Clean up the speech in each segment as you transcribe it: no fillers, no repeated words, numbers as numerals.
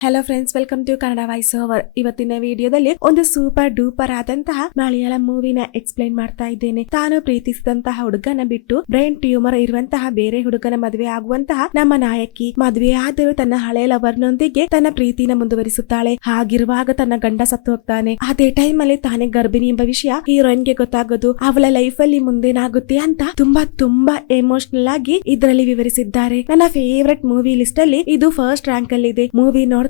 Hello friends, welcome to Kannada voice over. ಇವತ್ತಿನ ವಿಡಿಯೋದಲ್ಲಿ ಒಂದು ಸೂಪರ್ ಡೂಪರ್ ಆದಂತಹ ಮಲಯಾಳಂ ಮೂವಿನ ಎಕ್ಸ್ಪ್ಲೈನ್ ಮಾಡ್ತಾ ಇದ್ದೇನೆ. ತಾನು ಪ್ರೀತಿಸಿದಂತಹ ಹುಡುಗನ ಬಿಟ್ಟು ಬ್ರೈನ್ ಟ್ಯೂಮರ್ ಇರುವಂತಹ ಬೇರೆ ಹುಡುಗನ ಮದುವೆ ಆಗುವಂತಹ ನಮ್ಮ ನಾಯಕಿ ಮದುವೆ ಆದರೂ ತನ್ನ ಹಳೆ ಲವರ್ನೊಂದಿಗೆ ತನ್ನ ಪ್ರೀತಿನ ಮುಂದುವರಿಸುತ್ತಾಳೆ. ಹಾಗಿರುವಾಗ ತನ್ನ ಗಂಡ ಸತ್ತು ಹೋಗ್ತಾನೆ. ಅದೇ ಟೈಮ್ ಅಲ್ಲಿ ತಾನೇ ಗರ್ಭಿಣಿ ಎಂಬ ವಿಷಯ ಹೀರೋಯಿನ್ಗೆ ಗೊತ್ತಾಗೋದು. ಅವಳ ಲೈಫ್ ಅಲ್ಲಿ ಮುಂದೇನಾಗುತ್ತೆ ಅಂತ ತುಂಬಾ ಎಮೋಷನಲ್ ಆಗಿ ಇದರಲ್ಲಿ ವಿವರಿಸಿದ್ದಾರೆ. ನನ್ನ ಫೇವರೆಟ್ ಮೂವಿ ಲಿಸ್ಟ್ ಅಲ್ಲಿ ಇದು ಫಸ್ಟ್ ರ್ಯಾಂಕ್ ಅಲ್ಲಿ ಇದೆ. ಮೂವಿ ನೋಡ್ತಾ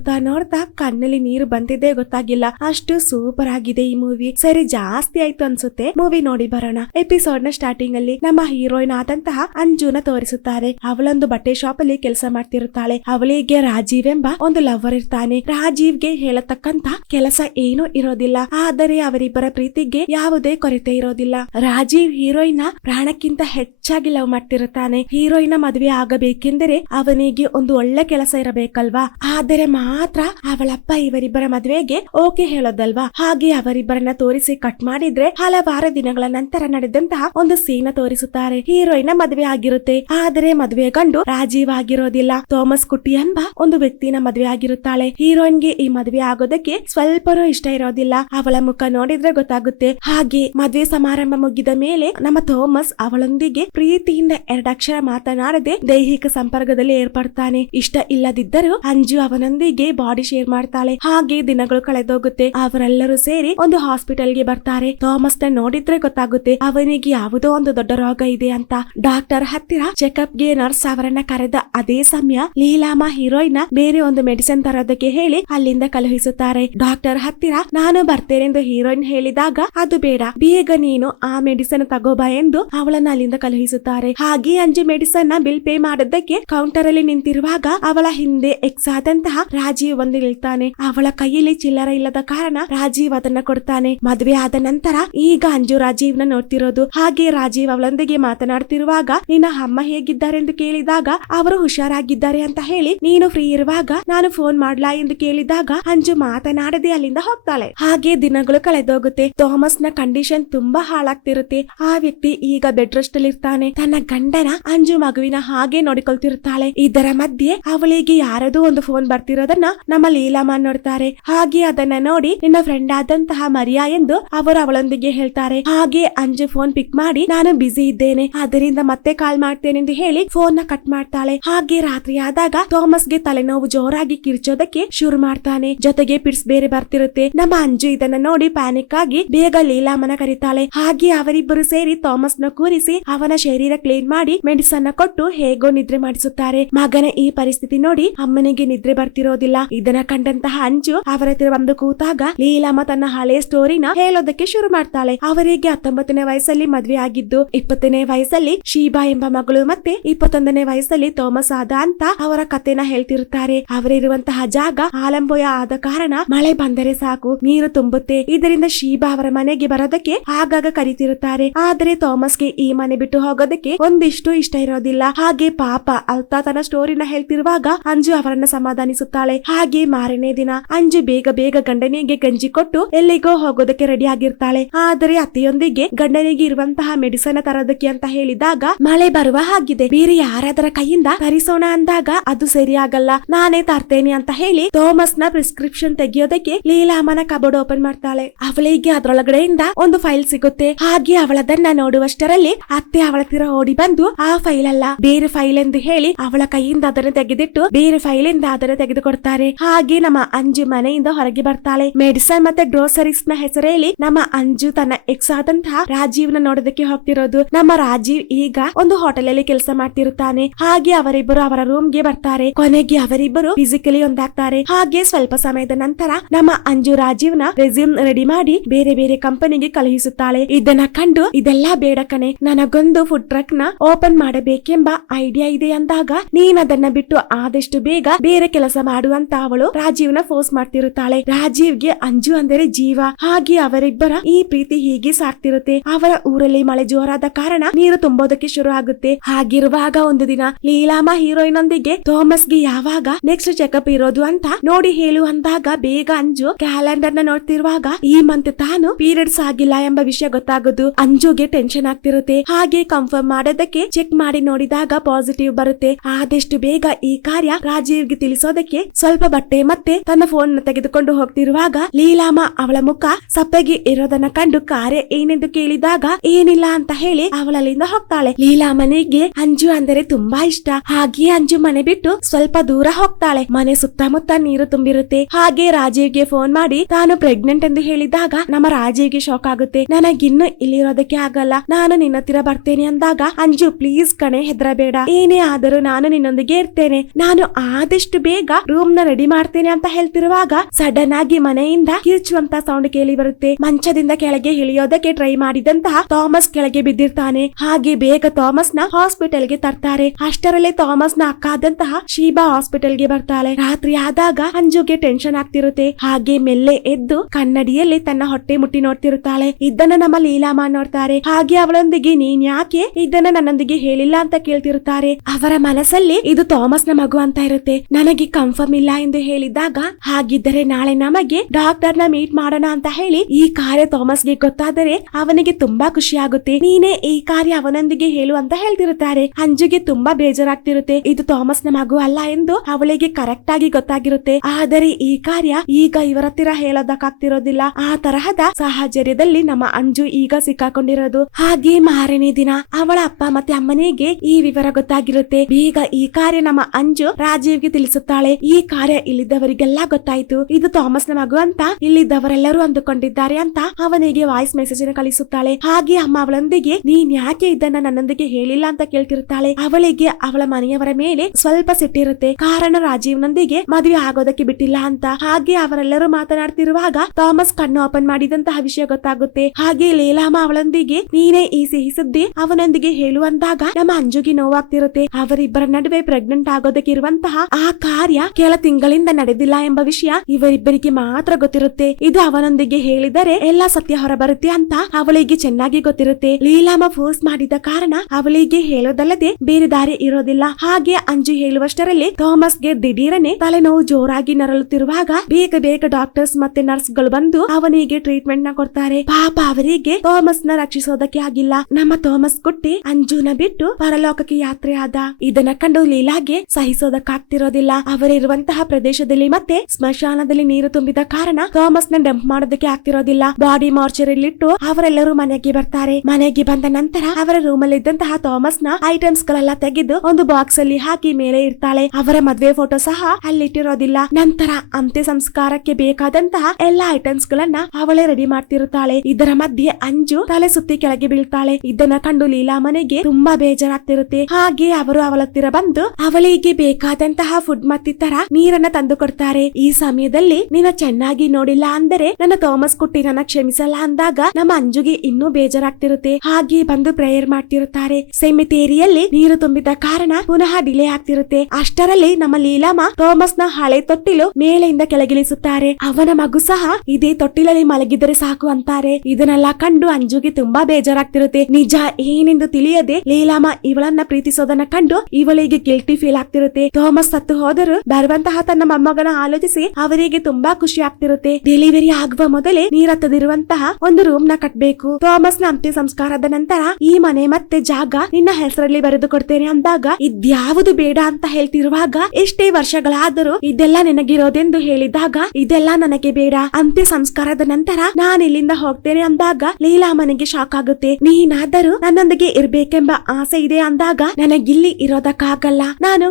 ಕಣ್ಣಲ್ಲಿ ನೀರು ಬಂದಿದ್ದೇ ಗೊತ್ತಾಗಿಲ್ಲ, ಅಷ್ಟು ಸೂಪರ್ ಆಗಿದೆ ಈ ಮೂವಿ. ಸರಿ, ಜಾಸ್ತಿ ಆಯ್ತು ಅನ್ಸುತ್ತೆ, ಮೂವಿ ನೋಡಿ ಬರೋಣ. ಎಪಿಸೋಡ್ ನ ಸ್ಟಾರ್ಟಿಂಗ್ ಅಲ್ಲಿ ನಮ್ಮ ಹೀರೋಯಿನ್ ಆದಂತಹ ಅಂಜುನ ತೋರಿಸುತ್ತಾರೆ. ಅವಳೊಂದು ಬಟ್ಟೆ ಶಾಪ್ ಅಲ್ಲಿ ಕೆಲಸ ಮಾಡ್ತಿರುತ್ತಾಳೆ. ಅವಳಿಗೆ ರಾಜೀವ್ ಎಂಬ ಒಂದು ಲವರ್ ಇರ್ತಾನೆ. ರಾಜೀವ್ಗೆ ಹೇಳತಕ್ಕಂತ ಕೆಲಸ ಏನೂ ಇರೋದಿಲ್ಲ, ಆದರೆ ಅವರಿಬ್ಬರ ಪ್ರೀತಿಗೆ ಯಾವುದೇ ಕೊರತೆ ಇರೋದಿಲ್ಲ. ರಾಜೀವ್ ಹೀರೋಯಿನ್ ಪ್ರಾಣಕ್ಕಿಂತ ಹೆಚ್ಚಾಗಿ ಲವ್ ಮಾಡ್ತಿರುತ್ತಾನೆ. ಹೀರೋಯಿನ್ ಮದುವೆ ಆಗಬೇಕೆಂದರೆ ಅವನಿಗೆ ಒಂದು ಒಳ್ಳೆ ಕೆಲಸ ಇರಬೇಕಲ್ವಾ, ಆದರೆ ಮಾತ್ರ ಅವಳಪ್ಪ ಇವರಿಬ್ಬರ ಮದುವೆಗೆ ಓಕೆ ಹೇಳೋದಲ್ವಾ. ಹಾಗೆ ಅವರಿಬ್ಬರನ್ನ ತೋರಿಸಿ ಕಟ್ ಮಾಡಿದ್ರೆ ಹಲವಾರು ದಿನಗಳ ನಂತರ ನಡೆದಂತಹ ಒಂದು ಸೀನ್ ತೋರಿಸುತ್ತಾರೆ. ಹೀರೋಯಿನ್ ಮದುವೆ ಆಗಿರುತ್ತೆ, ಆದರೆ ಮದುವೆ ಗಂಡು ರಾಜೀವ್ ಆಗಿರೋದಿಲ್ಲ. ಥಾಮಸ್ ಕುಟ್ಟಿ ಎಂಬ ಒಂದು ವ್ಯಕ್ತಿನ ಮದುವೆ ಆಗಿರುತ್ತಾಳೆ. ಹೀರೋಯಿನ್ಗೆ ಈ ಮದುವೆ ಆಗೋದಕ್ಕೆ ಸ್ವಲ್ಪನೂ ಇಷ್ಟ ಇರೋದಿಲ್ಲ. ಅವಳ ಮುಖ ನೋಡಿದ್ರೆ ಗೊತ್ತಾಗುತ್ತೆ. ಹಾಗೆ ಮದುವೆ ಸಮಾರಂಭ ಮುಗಿದ ಮೇಲೆ ನಮ್ಮ ಥಾಮಸ್ ಅವಳೊಂದಿಗೆ ಪ್ರೀತಿಯಿಂದ ಎರಡಕ್ಷರ ಮಾತನಾಡದೆ ದೈಹಿಕ ಸಂಪರ್ಕದಲ್ಲಿ ಏರ್ಪಡ್ತಾನೆ. ಇಷ್ಟ ಇಲ್ಲದಿದ್ದರೂ ಅಂಜು ಅವನೊಂದಿಗೆ ಬಾಡಿ ಶೇರ್ ಮಾಡ್ತಾಳೆ. ಹಾಗೆ ದಿನಗಳು ಕಳೆದೋಗುತ್ತೆ. ಅವರೆಲ್ಲರೂ ಸೇರಿ ಒಂದು ಹಾಸ್ಪಿಟಲ್ ಗೆ ಬರ್ತಾರೆ. ಥಾಮಸ್ ನ ನೋಡಿದ್ರೆ ಗೊತ್ತಾಗುತ್ತೆ ಅವನಿಗೆ ಯಾವುದೋ ಒಂದು ದೊಡ್ಡ ರೋಗ ಇದೆ ಅಂತ. ಡಾಕ್ಟರ್ ಹತ್ತಿರ ಚೆಕಪ್ ಗೆ ನರ್ಸ್ ಅವರನ್ನ ಕರೆದ ಅದೇ ಸಮಯ ಲೀಲಾಮ ಹೀರೋಯಿನ್ ಬೇರೆ ಒಂದು ಮೆಡಿಸಿನ್ ತರೋದಕ್ಕೆ ಹೇಳಿ ಅಲ್ಲಿಂದ ಕಳುಹಿಸುತ್ತಾರೆ. ಡಾಕ್ಟರ್ ಹತ್ತಿರ ನಾನು ಬರ್ತೇನೆಂದು ಹೀರೋಯಿನ್ ಹೇಳಿದಾಗ ಅದು ಬೇಡ, ಬೇಗ ನೀನು ಆ ಮೆಡಿಸಿನ್ ತಗೋಬಾ ಎಂದು ಅವಳನ್ನ ಅಲ್ಲಿಂದ ಕಳುಹಿಸುತ್ತಾರೆ. ಹಾಗೆ ಅಂಜು ಮೆಡಿಸಿನ್ ನ ಬಿಲ್ ಪೇ ಮಾಡೋದಕ್ಕೆ ಕೌಂಟರ್ ಅಲ್ಲಿ ನಿಂತಿರುವಾಗ ಅವಳ ಹಿಂದೆ ಎಕ್ಸ್ ಆದಂತಹ ರಾಜೀವ್ ಬಂದು ನಿಲ್ತಾನೆ. ಅವಳ ಕೈಯಲ್ಲಿ ಚಿಲ್ಲರೆ ಇಲ್ಲದ ಕಾರಣ ರಾಜೀವ್ ಅದನ್ನ ಕೊಡ್ತಾನೆ. ಮದುವೆ ಆದ ನಂತರ ಈಗ ಅಂಜು ರಾಜೀವ್ ನ ನೋಡ್ತಿರೋದು. ಹಾಗೆ ರಾಜೀವ್ ಅವಳೊಂದಿಗೆ ಮಾತನಾಡ್ತಿರುವಾಗ ನಿನ್ನ ಅಮ್ಮ ಹೇಗಿದ್ದಾರೆ ಎಂದು ಕೇಳಿದಾಗ ಅವರು ಹುಷಾರಾಗಿದ್ದಾರೆ ಅಂತ ಹೇಳಿ, ನೀನು ಫ್ರೀ ಇರುವಾಗ ನಾನು ಫೋನ್ ಮಾಡ್ಲಾ ಎಂದು ಕೇಳಿದಾಗ ಅಂಜು ಮಾತನಾಡದೆ ಅಲ್ಲಿಂದ ಹೋಗ್ತಾಳೆ. ಹಾಗೆ ದಿನಗಳು ಕಳೆದೋಗುತ್ತೆ. ಥಾಮಸ್ ನ ಕಂಡೀಷನ್ ತುಂಬಾ ಹಾಳಾಗ್ತಿರುತ್ತೆ. ಆ ವ್ಯಕ್ತಿ ಈಗ ಬೆಡ್ ರೆಸ್ಟ್ ಅಲ್ಲಿ ಇರ್ತಾನೆ. ತನ್ನ ಗಂಡನ ಅಂಜು ಮಗುವಿನ ಹಾಗೆ ನೋಡಿಕೊಳ್ತಿರುತ್ತಾಳೆ. ಇದರ ಮಧ್ಯೆ ಅವಳಿಗೆ ಯಾರದೋ ಒಂದು ಫೋನ್ ಬರ್ತಿರೋದನ್ನ ನಮ್ಮ ಲೀಲಾಮ ನೋಡ್ತಾರೆ. ಹಾಗೆ ಅದನ್ನ ನೋಡಿ ನಿನ್ನ ಫ್ರೆಂಡ್ ಆದಂತಹ ಮರಿಯಾ ಎಂದು ಅವರು ಅವಳೊಂದಿಗೆ ಹೇಳ್ತಾರೆ. ಹಾಗೆ ಅಂಜು ಫೋನ್ ಪಿಕ್ ಮಾಡಿ ನಾನು ಬಿಸಿ ಇದ್ದೇನೆ, ಅದರಿಂದ ಮತ್ತೆ ಕಾಲ್ ಮಾಡ್ತೇನೆ ಎಂದು ಹೇಳಿ ಫೋನ್ ನ ಕಟ್ ಮಾಡ್ತಾಳೆ. ಹಾಗೆ ರಾತ್ರಿ ಆದಾಗ ಥಾಮಸ್ ಗೆ ತಲೆನೋವು ಜೋರಾಗಿ ಕಿರ್ಚೋದಕ್ಕೆ ಶುರು ಮಾಡ್ತಾನೆ. ಜೊತೆಗೆ ಪಿಡ್ಸ್ ಬೇರೆ ಬರ್ತಿರುತ್ತೆ. ನಮ್ಮ ಅಂಜು ಇದನ್ನ ನೋಡಿ ಪ್ಯಾನಿಕ್ ಆಗಿ ಬೇಗ ಲೀಲಾಮನ ಕರೀತಾಳೆ. ಹಾಗೆ ಅವರಿಬ್ಬರು ಸೇರಿ ಥಾಮಸ್ ನ ಕೂರಿಸಿ ಅವನ ಶರೀರ ಕ್ಲೀನ್ ಮಾಡಿ ಮೆಡಿಸನ್ ನ ಕೊಟ್ಟು ಹೇಗೋ ನಿದ್ರೆ ಮಾಡಿಸುತ್ತಾರೆ. ಮಗನ ಈ ಪರಿಸ್ಥಿತಿ ನೋಡಿ ಅಮ್ಮನಿಗೆ ನಿದ್ರೆ ಬರ್ತಿರೋದಿಲ್ಲ. ಇದನ್ನ ಕಂಡಂತಹ ಅಂಜು ಅವರ ಹತ್ರ ಬಂದು ಕೂತಾಗ ಲೀಲಾಮ ತನ್ನ ಹಳೆ ಸ್ಟೋರಿನ ಹೇಳೋದಕ್ಕೆ ಶುರು ಮಾಡ್ತಾಳೆ. ಅವರಿಗೆ 19ನೇ ವಯಸ್ಸಲ್ಲಿ ಮದ್ವೆ ಆಗಿದ್ದು, 20ನೇ ವಯಸ್ಸಲ್ಲಿ ಶೀಬಾ ಎಂಬ ಮಗಳು ಮತ್ತೆ 21ನೇ ವಯಸ್ಸಲ್ಲಿ ಥಾಮಸ್ ಆದ ಅಂತ ಅವರ ಕಥೆನ ಹೇಳ್ತಿರುತ್ತಾರೆ. ಅವರಿರುವಂತಹ ಜಾಗ ಆಲಂಬೋಯ ಆದ ಕಾರಣ ಮಳೆ ಬಂದರೆ ಸಾಕು ನೀರು ತುಂಬುತ್ತೆ. ಇದರಿಂದ ಶೀಬಾ ಅವರ ಮನೆಗೆ ಬರೋದಕ್ಕೆ ಆಗಾಗ ಕರೀತಿರುತ್ತಾರೆ. ಆದ್ರೆ ಥಾಮಸ್ಗೆ ಈ ಮನೆ ಬಿಟ್ಟು ಹೋಗೋದಕ್ಕೆ ಒಂದಿಷ್ಟು ಇಷ್ಟ ಇರೋದಿಲ್ಲ. ಹಾಗೆ ಪಾಪ ಅಲ್ತಾ ತನ್ನ ಸ್ಟೋರಿನ ಹೇಳ್ತಿರುವಾಗ ಅಂಜು ಅವರನ್ನ ಸಮಾಧಾನಿಸುತ್ತಾಳೆ. ಹಾಗೆ ಮಾರನೇ ದಿನ ಅಂಜು ಬೇಗ ಗಂಡನಿಗೆ ಗಂಜಿ ಕೊಟ್ಟು ಎಲ್ಲಿಗೋ ಹೋಗೋದಕ್ಕೆ ರೆಡಿ ಆಗಿರ್ತಾಳೆ. ಆದರೆ ಅತ್ತೆಯೊಂದಿಗೆ ಗಂಡನಿಗೆ ಇರುವಂತಹ ಮೆಡಿಸನ್ ತರೋದಕ್ಕೆ ಅಂತ ಹೇಳಿದಾಗ ಮಳೆ ಬರುವ ಹಾಗಿದೆ, ಬೇರೆ ಯಾರಾದರ ಕೈಯಿಂದ ತರಿಸೋಣ ಅಂದಾಗ ಅದು ಸರಿಯಾಗಲ್ಲ, ನಾನೇ ತರ್ತೇನೆ ಅಂತ ಹೇಳಿ ಥಾಮಸ್ ನ ಪ್ರಿಸ್ಕ್ರಿಪ್ಷನ್ ತೆಗೆಯೋದಕ್ಕೆ ಲೀಲಾಮನ ಕಬೋರ್ಡ್ ಓಪನ್ ಮಾಡ್ತಾಳೆ. ಅವಳಿಗೆ ಅದರೊಳಗಡೆಯಿಂದ ಒಂದು ಫೈಲ್ ಸಿಗುತ್ತೆ. ಹಾಗೆ ಅವಳದನ್ನ ನೋಡುವಷ್ಟರಲ್ಲಿ ಅತ್ತೆ ಅವಳ ತೀರ ಓಡಿ ಬಂದು ಆ ಫೈಲ್ ಅಲ್ಲ ಬೇರೆ ಫೈಲ್ ಎಂದು ಹೇಳಿ ಅವಳ ಕೈಯಿಂದ ಅದನ್ನು ತೆಗೆದಿಟ್ಟು ಬೇರೆ ಫೈಲ್ ಇಂದ ಅದನ್ನು ತೆಗೆದುಕೊಡ್ತಾರೆ. ಹಾಗೆ ನಮ್ಮ ಅಂಜು ಮನೆಯಿಂದ ಹೊರಗೆ ಬರ್ತಾಳೆ. ಮೆಡಿಸನ್ ಮತ್ತೆ ಗ್ರೋಸರೀಸ್ ನ ಹೆಸರಲ್ಲಿ ನಮ್ಮ ಅಂಜು ತನ್ನ ಎಕ್ಸ್ ಆದಂತಹ ರಾಜೀವ್ ನ ನೋಡೋದಕ್ಕೆ ಹೋಗ್ತಿರೋದು. ನಮ್ಮ ರಾಜೀವ್ ಈಗ ಒಂದು ಹೋಟೆಲ್ ಅಲ್ಲಿ ಕೆಲಸ ಮಾಡ್ತಿರುತ್ತಾನೆ. ಹಾಗೆ ಅವರಿಬ್ಬರು ಅವರ ರೂಮ್ ಗೆ ಬರ್ತಾರೆ. ಕೊನೆಗೆ ಅವರಿಬ್ಬರು ಫಿಸಿಕಲಿ ಒಂದಾಗ್ತಾರೆ. ಹಾಗೆ ಸ್ವಲ್ಪ ಸಮಯದ ನಂತರ ನಮ್ಮ ಅಂಜು ರಾಜೀವ್ ನ ರೆಸ್ಯೂಮ್ ರೆಡಿ ಮಾಡಿ ಬೇರೆ ಬೇರೆ ಕಂಪನಿಗೆ ಕಳುಹಿಸುತ್ತಾಳೆ. ಇದನ್ನ ಕಂಡು ಇದೆಲ್ಲ ಬೇಡ ಕಣೆ, ನನಗೊಂದು ಫುಡ್ ಟ್ರಕ್ ನ ಓಪನ್ ಮಾಡಬೇಕೆಂಬ ಐಡಿಯಾ ಇದೆ ಅಂದಾಗ ನೀನ್ ಅದನ್ನ ಬಿಟ್ಟು ಆದಷ್ಟು ಬೇಗ ಬೇರೆ ಕೆಲಸ ಮಾಡುವಂತ ಅವಳು ರಾಜೀವ್ ನ ಫೋರ್ಸ್ ಮಾಡ್ತಿರುತ್ತಾಳೆ. ರಾಜೀವ್ಗೆ ಅಂಜು ಅಂದರೆ ಜೀವ. ಹಾಗೆ ಅವರಿಬ್ಬರ ಈ ಪ್ರೀತಿ ಹೀಗೆ ಸಾಕ್ತಿರುತ್ತೆ. ಅವರ ಊರಲ್ಲಿ ಮಳೆ ಜೋರಾದ ಕಾರಣ ನೀರು ತುಂಬೋದಕ್ಕೆ ಶುರು ಆಗುತ್ತೆ. ಹಾಗಿರುವಾಗ ಒಂದು ದಿನ ಲೀಲಾಮ ಹೀರೋಯಿನ್ ಒಂದಿಗೆ ಥಾಮಸ್ ಗೆ ಯಾವಾಗ ನೆಕ್ಸ್ಟ್ ಚೆಕಪ್ ಇರೋದು ಅಂತ ನೋಡಿ ಹೇಳು ಅಂದಾಗ ಬೇಗ ಅಂಜು ಕ್ಯಾಲೆಂಡರ್ ನ ನೋಡ್ತಿರುವಾಗ ಈ ಮಂತ್ ತಾನು ಪೀರಿಯಡ್ಸ್ ಆಗಿಲ್ಲ ಎಂಬ ವಿಷಯ ಗೊತ್ತಾಗೋದು. ಅಂಜುಗೆ ಟೆನ್ಷನ್ ಆಗ್ತಿರುತ್ತೆ. ಹಾಗೆ ಕನ್ಫರ್ಮ್ ಮಾಡೋದಕ್ಕೆ ಚೆಕ್ ಮಾಡಿ ನೋಡಿದಾಗ ಪಾಸಿಟಿವ್ ಬರುತ್ತೆ. ಆದಷ್ಟು ಬೇಗ ಈ ಕಾರ್ಯ ರಾಜೀವ್ಗೆ ತಿಳಿಸೋದಕ್ಕೆ ಸ್ವಲ್ಪ ಬಟ್ಟೆ ಮತ್ತೆ ತನ್ನ ಫೋನ್ ತೆಗೆದುಕೊಂಡು ಹೋಗ್ತಿರುವಾಗ ಲೀಲಾಮ ಅವಳ ಮುಖ ಸಪ್ಪಗೆ ಇರೋದನ್ನ ಕಂಡು ಕಾರ್ಯ ಏನೆಂದು ಕೇಳಿದಾಗ ಏನಿಲ್ಲ ಅಂತ ಹೇಳಿ ಅವಳಲ್ಲಿಂದ ಹೋಗ್ತಾಳೆ. ಲೀಲಾಮನಿಗೆ ಅಂಜು ಅಂದರೆ ತುಂಬಾ ಇಷ್ಟ. ಹಾಗೆ ಅಂಜು ಮನೆ ಬಿಟ್ಟು ಸ್ವಲ್ಪ ದೂರ ಹೋಗ್ತಾಳೆ. ಮನೆ ಸುತ್ತಮುತ್ತ ನೀರು ತುಂಬಿರುತ್ತೆ. ಹಾಗೆ ರಾಜೀವ್ಗೆ ಫೋನ್ ಮಾಡಿ ತಾನು ಪ್ರೆಗ್ನೆಂಟ್ ಎಂದು ಹೇಳಿದಾಗ ನಮ್ಮ ರಾಜೀವ್ಗೆ ಶಾಕ್ ಆಗುತ್ತೆ. ನನಗಿನ್ನು ಇಲ್ಲಿರೋದಕ್ಕೆ ಆಗಲ್ಲ, ನಾನು ನಿನ್ನ ಹತ್ತಿರ ಬರ್ತೇನೆ ಅಂದಾಗ ಅಂಜು ಪ್ಲೀಸ್ ಕಣೆ ಹೆದರಬೇಡ, ಏನೇ ಆದರೂ ನಾನು ನಿನ್ನೊಂದಿಗೆ ಇರ್ತೇನೆ, ನಾನು ಆದಷ್ಟು ಬೇಗ ರೂಮ್ ನ ರೆಡಿ ಮಾಡ್ತೇನೆ ಅಂತ ಹೇಳ್ತಿರುವಾಗ ಸಡನ್ ಆಗಿ ಮನೆಯಿಂದ ಕಿರ್ಚುವಂತ ಸೌಂಡ್ ಕೇಳಿ ಬರುತ್ತೆ. ಮಂಚದಿಂದ ಕೆಳಗೆ ಇಳಿಯೋದಕ್ಕೆ ಟ್ರೈ ಮಾಡಿದಂತಹ ಥಾಮಸ್ ಕೆಳಗೆ ಬಿದ್ದಿರ್ತಾನೆ. ಹಾಗೆ ಬೇಗ ಥಾಮಸ್ ನ ಹಾಸ್ಪಿಟಲ್ ಗೆ ತರ್ತಾರೆ. ಅಷ್ಟರಲ್ಲೇ ಥಾಮಸ್ ನ ಅಕ್ಕ ಆದಂತಹ ಶೀಬಾ ಹಾಸ್ಪಿಟಲ್ ಗೆ ಬರ್ತಾಳೆ. ರಾತ್ರಿ ಆದಾಗ ಅಂಜುಗೆ ಟೆನ್ಷನ್ ಆಗ್ತಿರುತ್ತೆ. ಹಾಗೆ ಮೆಲ್ಲೆ ಎದ್ದು ಕನ್ನಡಿಯಲ್ಲಿ ತನ್ನ ಹೊಟ್ಟೆ ಮುಟ್ಟಿ ನೋಡ್ತಿರುತ್ತಾಳೆ. ಇದನ್ನ ನಮ್ಮ ಲೀಲಾಮ ನೋಡ್ತಾರೆ. ಹಾಗೆ ಅವಳೊಂದಿಗೆ ನೀನ್ ಯಾಕೆ ಇದನ್ನ ನನ್ನೊಂದಿಗೆ ಹೇಳಿಲ್ಲ ಅಂತ ಕೇಳ್ತಿರುತ್ತಾರೆ. ಅವರ ಮನಸ್ಸಲ್ಲಿ ಇದು ಥಾಮಸ್ ನ ಮಗು ಅಂತ ಇರುತ್ತೆ. ನನಗೆ ಕನ್ಫರ್ಮ್ ಇಲ್ಲ ಎಂದು ಹೇಳಿದಾಗ ಹಾಗಿದ್ದರೆ ನಾಳೆ ನಮಗೆ ಡಾಕ್ಟರ್ ನ ಮೀಟ್ ಮಾಡೋಣ ಅಂತ ಹೇಳಿ ಈ ಕಾರ್ಯ ಥಾಮಸ್ ಗೆ ಗೊತ್ತಾದರೆ ಅವನಿಗೆ ತುಂಬಾ ಖುಷಿ ಆಗುತ್ತೆ. ನೀನೇ ಈ ಕಾರ್ಯ ಅವನೊಂದಿಗೆ ಹೇಳು ಅಂತ ಹೇಳ್ತಿರುತ್ತಾರೆ. ಅಂಜುಗೆ ತುಂಬಾ ಬೇಜಾರಾಗ್ತಿರುತ್ತೆ. ಇದು ಥಾಮಸ್ ನ ಮಗು ಅಲ್ಲ ಎಂದು ಅವಳಿಗೆ ಕರೆಕ್ಟ್ ಆಗಿ ಗೊತ್ತಾಗಿರುತ್ತೆ. ಆದರೆ ಈ ಕಾರ್ಯ ಈಗ ಇವರ ಹತ್ತಿರ ಹೇಳೋದಕ್ಕಾಗ್ತಿರೋದಿಲ್ಲ. ಆ ತರಹದ ಸಾಹಚರ್ಯದಲ್ಲಿ ನಮ್ಮ ಅಂಜು ಈಗ ಸಿಕ್ಕಾಕೊಂಡಿರೋದು. ಹಾಗೆ ಮಾರನೇ ದಿನ ಅವಳ ಅಪ್ಪ ಮತ್ತೆ ಅಮ್ಮನಿಗೆ ಈ ವಿವರ ಗೊತ್ತಾಗಿರುತ್ತೆ. ಬೇಗ ಈ ಕಾರ್ಯ ನಮ್ಮ ಅಂಜು ರಾಜೀವ್ಗೆ ತಿಳಿಸುತ್ತಾಳೆ. ಈ ಕಾರ್ಯ ಇಲ್ಲಿದ್ದವರಿಗೆಲ್ಲ ಗೊತ್ತಾಯ್ತು, ಇದು ಥಾಮಸ್ ನ ಮಗು ಅಂತ ಇಲ್ಲಿದ್ದವರೆಲ್ಲರೂ ಅಂದುಕೊಂಡಿದ್ದಾರೆ ಅಂತ ಅವನಿಗೆ ವಾಯ್ಸ್ ಮೆಸೇಜ್ ಕಳಿಸುತ್ತಾಳೆ. ಹಾಗೆ ಅಮ್ಮ ಅವಳೊಂದಿಗೆ ನೀನ್ ಯಾಕೆ ಇದನ್ನ ನನ್ನೊಂದಿಗೆ ಹೇಳಿಲ್ಲ ಅಂತ ಕೇಳ್ತಿರುತ್ತಾಳೆ. ಅವಳಿಗೆ ಅವಳ ಮನೆಯವರ ಮೇಲೆ ಸ್ವಲ್ಪ ಸಿಟ್ಟಿರುತ್ತೆ. ಕಾರಣ ರಾಜೀವ್ನೊಂದಿಗೆ ಮದುವೆ ಆಗೋದಕ್ಕೆ ಬಿಟ್ಟಿಲ್ಲ ಅಂತ. ಹಾಗೆ ಅವರೆಲ್ಲರೂ ಮಾತನಾಡ್ತಿರುವಾಗ ಥಾಮಸ್ ಕಣ್ಣು ಓಪನ್ ಮಾಡಿದಂತಹ ವಿಷಯ ಗೊತ್ತಾಗುತ್ತೆ. ಹಾಗೆ ಲೀಲಾಮ ಅವಳೊಂದಿಗೆ ನೀನೇ ಈ ಸಿಹಿ ಸುದ್ದಿ ಅವನೊಂದಿಗೆ ಹೇಳುವಂದಾಗ ನಮ್ಮ ಅಂಜುಗೆ ನೋವಾಗ್ತಿರುತ್ತೆ. ಅವರಿಬ್ಬರ ನಡುವೆ ಪ್ರೆಗ್ನೆಂಟ್ ಆಗೋದಕ್ಕೆ ಇರುವಂತಹ ಆ ಕಾರ್ಯ ಕೆಲ ತಿಂಗಳಿಂದ ನಡೆದಿಲ್ಲ ಎಂಬ ವಿಷಯ ಇವರಿಬ್ಬರಿಗೆ ಮಾತ್ರ ಗೊತ್ತಿರುತ್ತೆ. ಇದು ಅವನೊಂದಿಗೆ ಹೇಳಿದರೆ ಎಲ್ಲ ಸತ್ಯ ಹೊರಬರುತ್ತೆ ಅಂತ ಅವಳಿಗೆ ಚೆನ್ನಾಗಿ ಗೊತ್ತಿರುತ್ತೆ. ಲೀಲಾಮ ಫೋರ್ಸ್ ಮಾಡಿದ ಕಾರಣ ಅವಳಿಗೆ ಹೇಳೋದಲ್ಲದೆ ಬೇರೆ ದಾರಿ ಇರೋದಿಲ್ಲ. ಹಾಗೆ ಅಂಜು ಹೇಳುವಷ್ಟರಲ್ಲಿ ಥಾಮಸ್ಗೆ ದಿಢೀರನೆ ತಲೆನೋವು ಜೋರಾಗಿ ನರಳುತ್ತಿರುವಾಗ ಬೇಗ ಬೇಗ ಡಾಕ್ಟರ್ಸ್ ಮತ್ತೆ ನರ್ಸ್ ಗಳು ಬಂದು ಅವನಿಗೆ ಟ್ರೀಟ್ಮೆಂಟ್ ನ ಕೊಡ್ತಾರೆ. ಪಾಪ ಅವರಿಗೆ ಥಾಮಸ್ ನ ರಕ್ಷಿಸೋದಕ್ಕೆ ಆಗಿಲ್ಲ. ನಮ್ಮ ಥಾಮಸ್ ಕುಟ್ಟಿ ಅಂಜುನ ಬಿಟ್ಟು ಪರಲೋಕಕ್ಕೆ ಯಾತ್ರೆ ಆದ. ಇದನ್ನ ಕಂಡು ಲೀಲಾಗೆ ಸಹಿಸೋದಕ್ಕಾಗ್ತಿರೋದಿಲ್ಲ. ಅವರಿರುವಂತಹ ಪ್ರದೇಶದಲ್ಲಿ ಮತ್ತೆ ಸ್ಮಶಾನದಲ್ಲಿ ನೀರು ತುಂಬಿದ ಕಾರಣ ಥಾಮಸ್ ನ ಡಂಪ್ ಮಾಡೋದಕ್ಕೆ ಆಗ್ತಿರೋದಿಲ್ಲ. ಬಾಡಿ ಮಾರ್ಚರಿಲಿಟ್ಟು ಅವರೆಲ್ಲರೂ ಮನೆಗೆ ಬರ್ತಾರೆ. ಮನೆಗೆ ಬಂದ ನಂತರ ಅವರ ರೂಮ್ ಅಲ್ಲಿ ಇದ್ದಂತಹ ಥಾಮಸ್ ನ ಐಟಮ್ಸ್ ಗಳೆಲ್ಲ ತೆಗೆದು ಒಂದು ಬಾಕ್ಸ್ ಅಲ್ಲಿ ಹಾಕಿ ಮೇಲೆ ಇರ್ತಾಳೆ. ಅವರ ಮದ್ವೆ ಫೋಟೋ ಸಹ ಅಲ್ಲಿಟ್ಟಿರೋದಿಲ್ಲ. ನಂತರ ಅಂತ್ಯ ಸಂಸ್ಕಾರಕ್ಕೆ ಬೇಕಾದಂತಹ ಎಲ್ಲಾ ಐಟಮ್ಸ್ ಗಳನ್ನ ಅವಳೇ ರೆಡಿ ಮಾಡ್ತಿರುತ್ತಾಳೆ. ಇದರ ಮಧ್ಯೆ ಅಂಜು ತಲೆ ಸುತ್ತಿ ಕೆಳಗೆ ಬೀಳ್ತಾಳೆ. ಇದನ್ನ ಕಂಡು ಲೀಲಾಮನಿಗೆ ತುಂಬಾ ಬೇಜಾರಾಗ್ತಿರುತ್ತೆ. ಹಾಗೆ ಅವರು ಅವಳ ಹತ್ತಿರ ಬಂದು ಅವಳಿಗೆ ಬೇಕಾದಂತಹ ಫುಡ್ ಮತ್ತಿತರ ನೀರನ್ನ ತಂದು ಕೊಡ್ತಾರೆ. ಈ ಸಮಯದಲ್ಲಿ ನಿನ್ನ ಚೆನ್ನಾಗಿ ನೋಡಿಲ್ಲ ಅಂದರೆ ನನ್ನ ಥಾಮಸ್ ಕುಟ್ಟಿ ನನ್ನ ಕ್ಷಮಿಸಲ್ಲ ಅಂದಾಗ ನಮ್ಮ ಅಂಜುಗೆ ಇನ್ನೂ ಬೇಜಾರಾಗ್ತಿರುತ್ತೆ. ಹಾಗೆ ಬಂದು ಪ್ರೇಯರ್ ಮಾಡ್ತಿರುತ್ತಾರೆ. ಸೆಮಿಟೇರಿಯಲ್ಲಿ ನೀರು ತುಂಬಿದ ಕಾರಣ ಪುನಃ ಡಿಲೇ ಆಗ್ತಿರುತ್ತೆ. ಅಷ್ಟರಲ್ಲಿ ನಮ್ಮ ಲೀಲಾಮ ಥಾಮಸ್ ನ ಹಳೆ ತೊಟ್ಟಿಲು ಮೇಲೆಯಿಂದ ಕೆಳಗಿಳಿಸುತ್ತಾರೆ. ಅವನ ಮಗು ಸಹ ಇದೇ ತೊಟ್ಟಿಲಲ್ಲಿ ಮಲಗಿದರೆ ಸಾಕು ಅಂತಾರೆ. ಇದನ್ನೆಲ್ಲ ಕಂಡು ಅಂಜುಗೆ ತುಂಬಾ ಬೇಜಾರಾಗ್ತಿರುತ್ತೆ. ನಿಜ ಏನೆಂದು ತಿಳಿಯದೆ ಲೀಲಾಮ ಇವಳನ್ನ ಪ್ರೀತಿಸೋದನ್ನ ಕಂಡು ಇವಳಿಗೆ ಗಿಲ್ಟಿ ಫೀಲ್ ಆಗ್ತಿರುತ್ತೆ. ಥಾಮಸ್ ಸತ್ತು ಹೋದರೂ ಬರುವಂತಹ ತನ್ನ ಮೊಮ್ಮಗನ ಆಲೋಚಿಸಿ ಅವರಿಗೆ ತುಂಬಾ ಖುಷಿ ಆಗ್ತಿರುತ್ತೆ. ಡೆಲಿವರಿ ಆಗುವ ಮೊದಲೇ ನೀರತ್ತದಿರುವಂತಹ ಒಂದು ರೂಮ್ ನ ಕಟ್ಬೇಕು. ಥಾಮಸ್ ನ ಅಂತ್ಯ ಸಂಸ್ಕಾರದ ನಂತರ ಈ ಮನೆ ಮತ್ತೆ ಜಾಗ ನಿನ್ನ ಹೆಸರಲ್ಲಿ ಬರೆದು ಕೊಡ್ತೇನೆ ಅಂದಾಗ ಇದ್ಯಾವುದು ಬೇಡ ಅಂತ ಹೇಳ್ತಿರುವಾಗ ಎಷ್ಟೇ ವರ್ಷಗಳಾದರೂ ಇದೆಲ್ಲ ನಿನಗಿರೋದೆಂದು ಹೇಳಿದಾಗ ಇದೆಲ್ಲ ನನಗೆ ಬೇಡ, ಅಂತ್ಯ ಸಂಸ್ಕಾರದ ನಂತರ ನಾನು ಇಲ್ಲಿಂದ ಹೋಗ್ತೇನೆ ಅಂದಾಗ ಲೀಲಾಮನಿಗೆ ಶಾಕ್ ಆಗುತ್ತೆ. ನೀನಾದರೂ ನನ್ನೊಂದಿಗೆ ಇರ್ಬೇಕೆಂಬ ಆಸೆ ಇದೆ ಅಂದಾಗ ನನಗಿಲ್ಲಿ ಇರೋದಕ್ಕಾಗಲ್ಲ, ನಾನು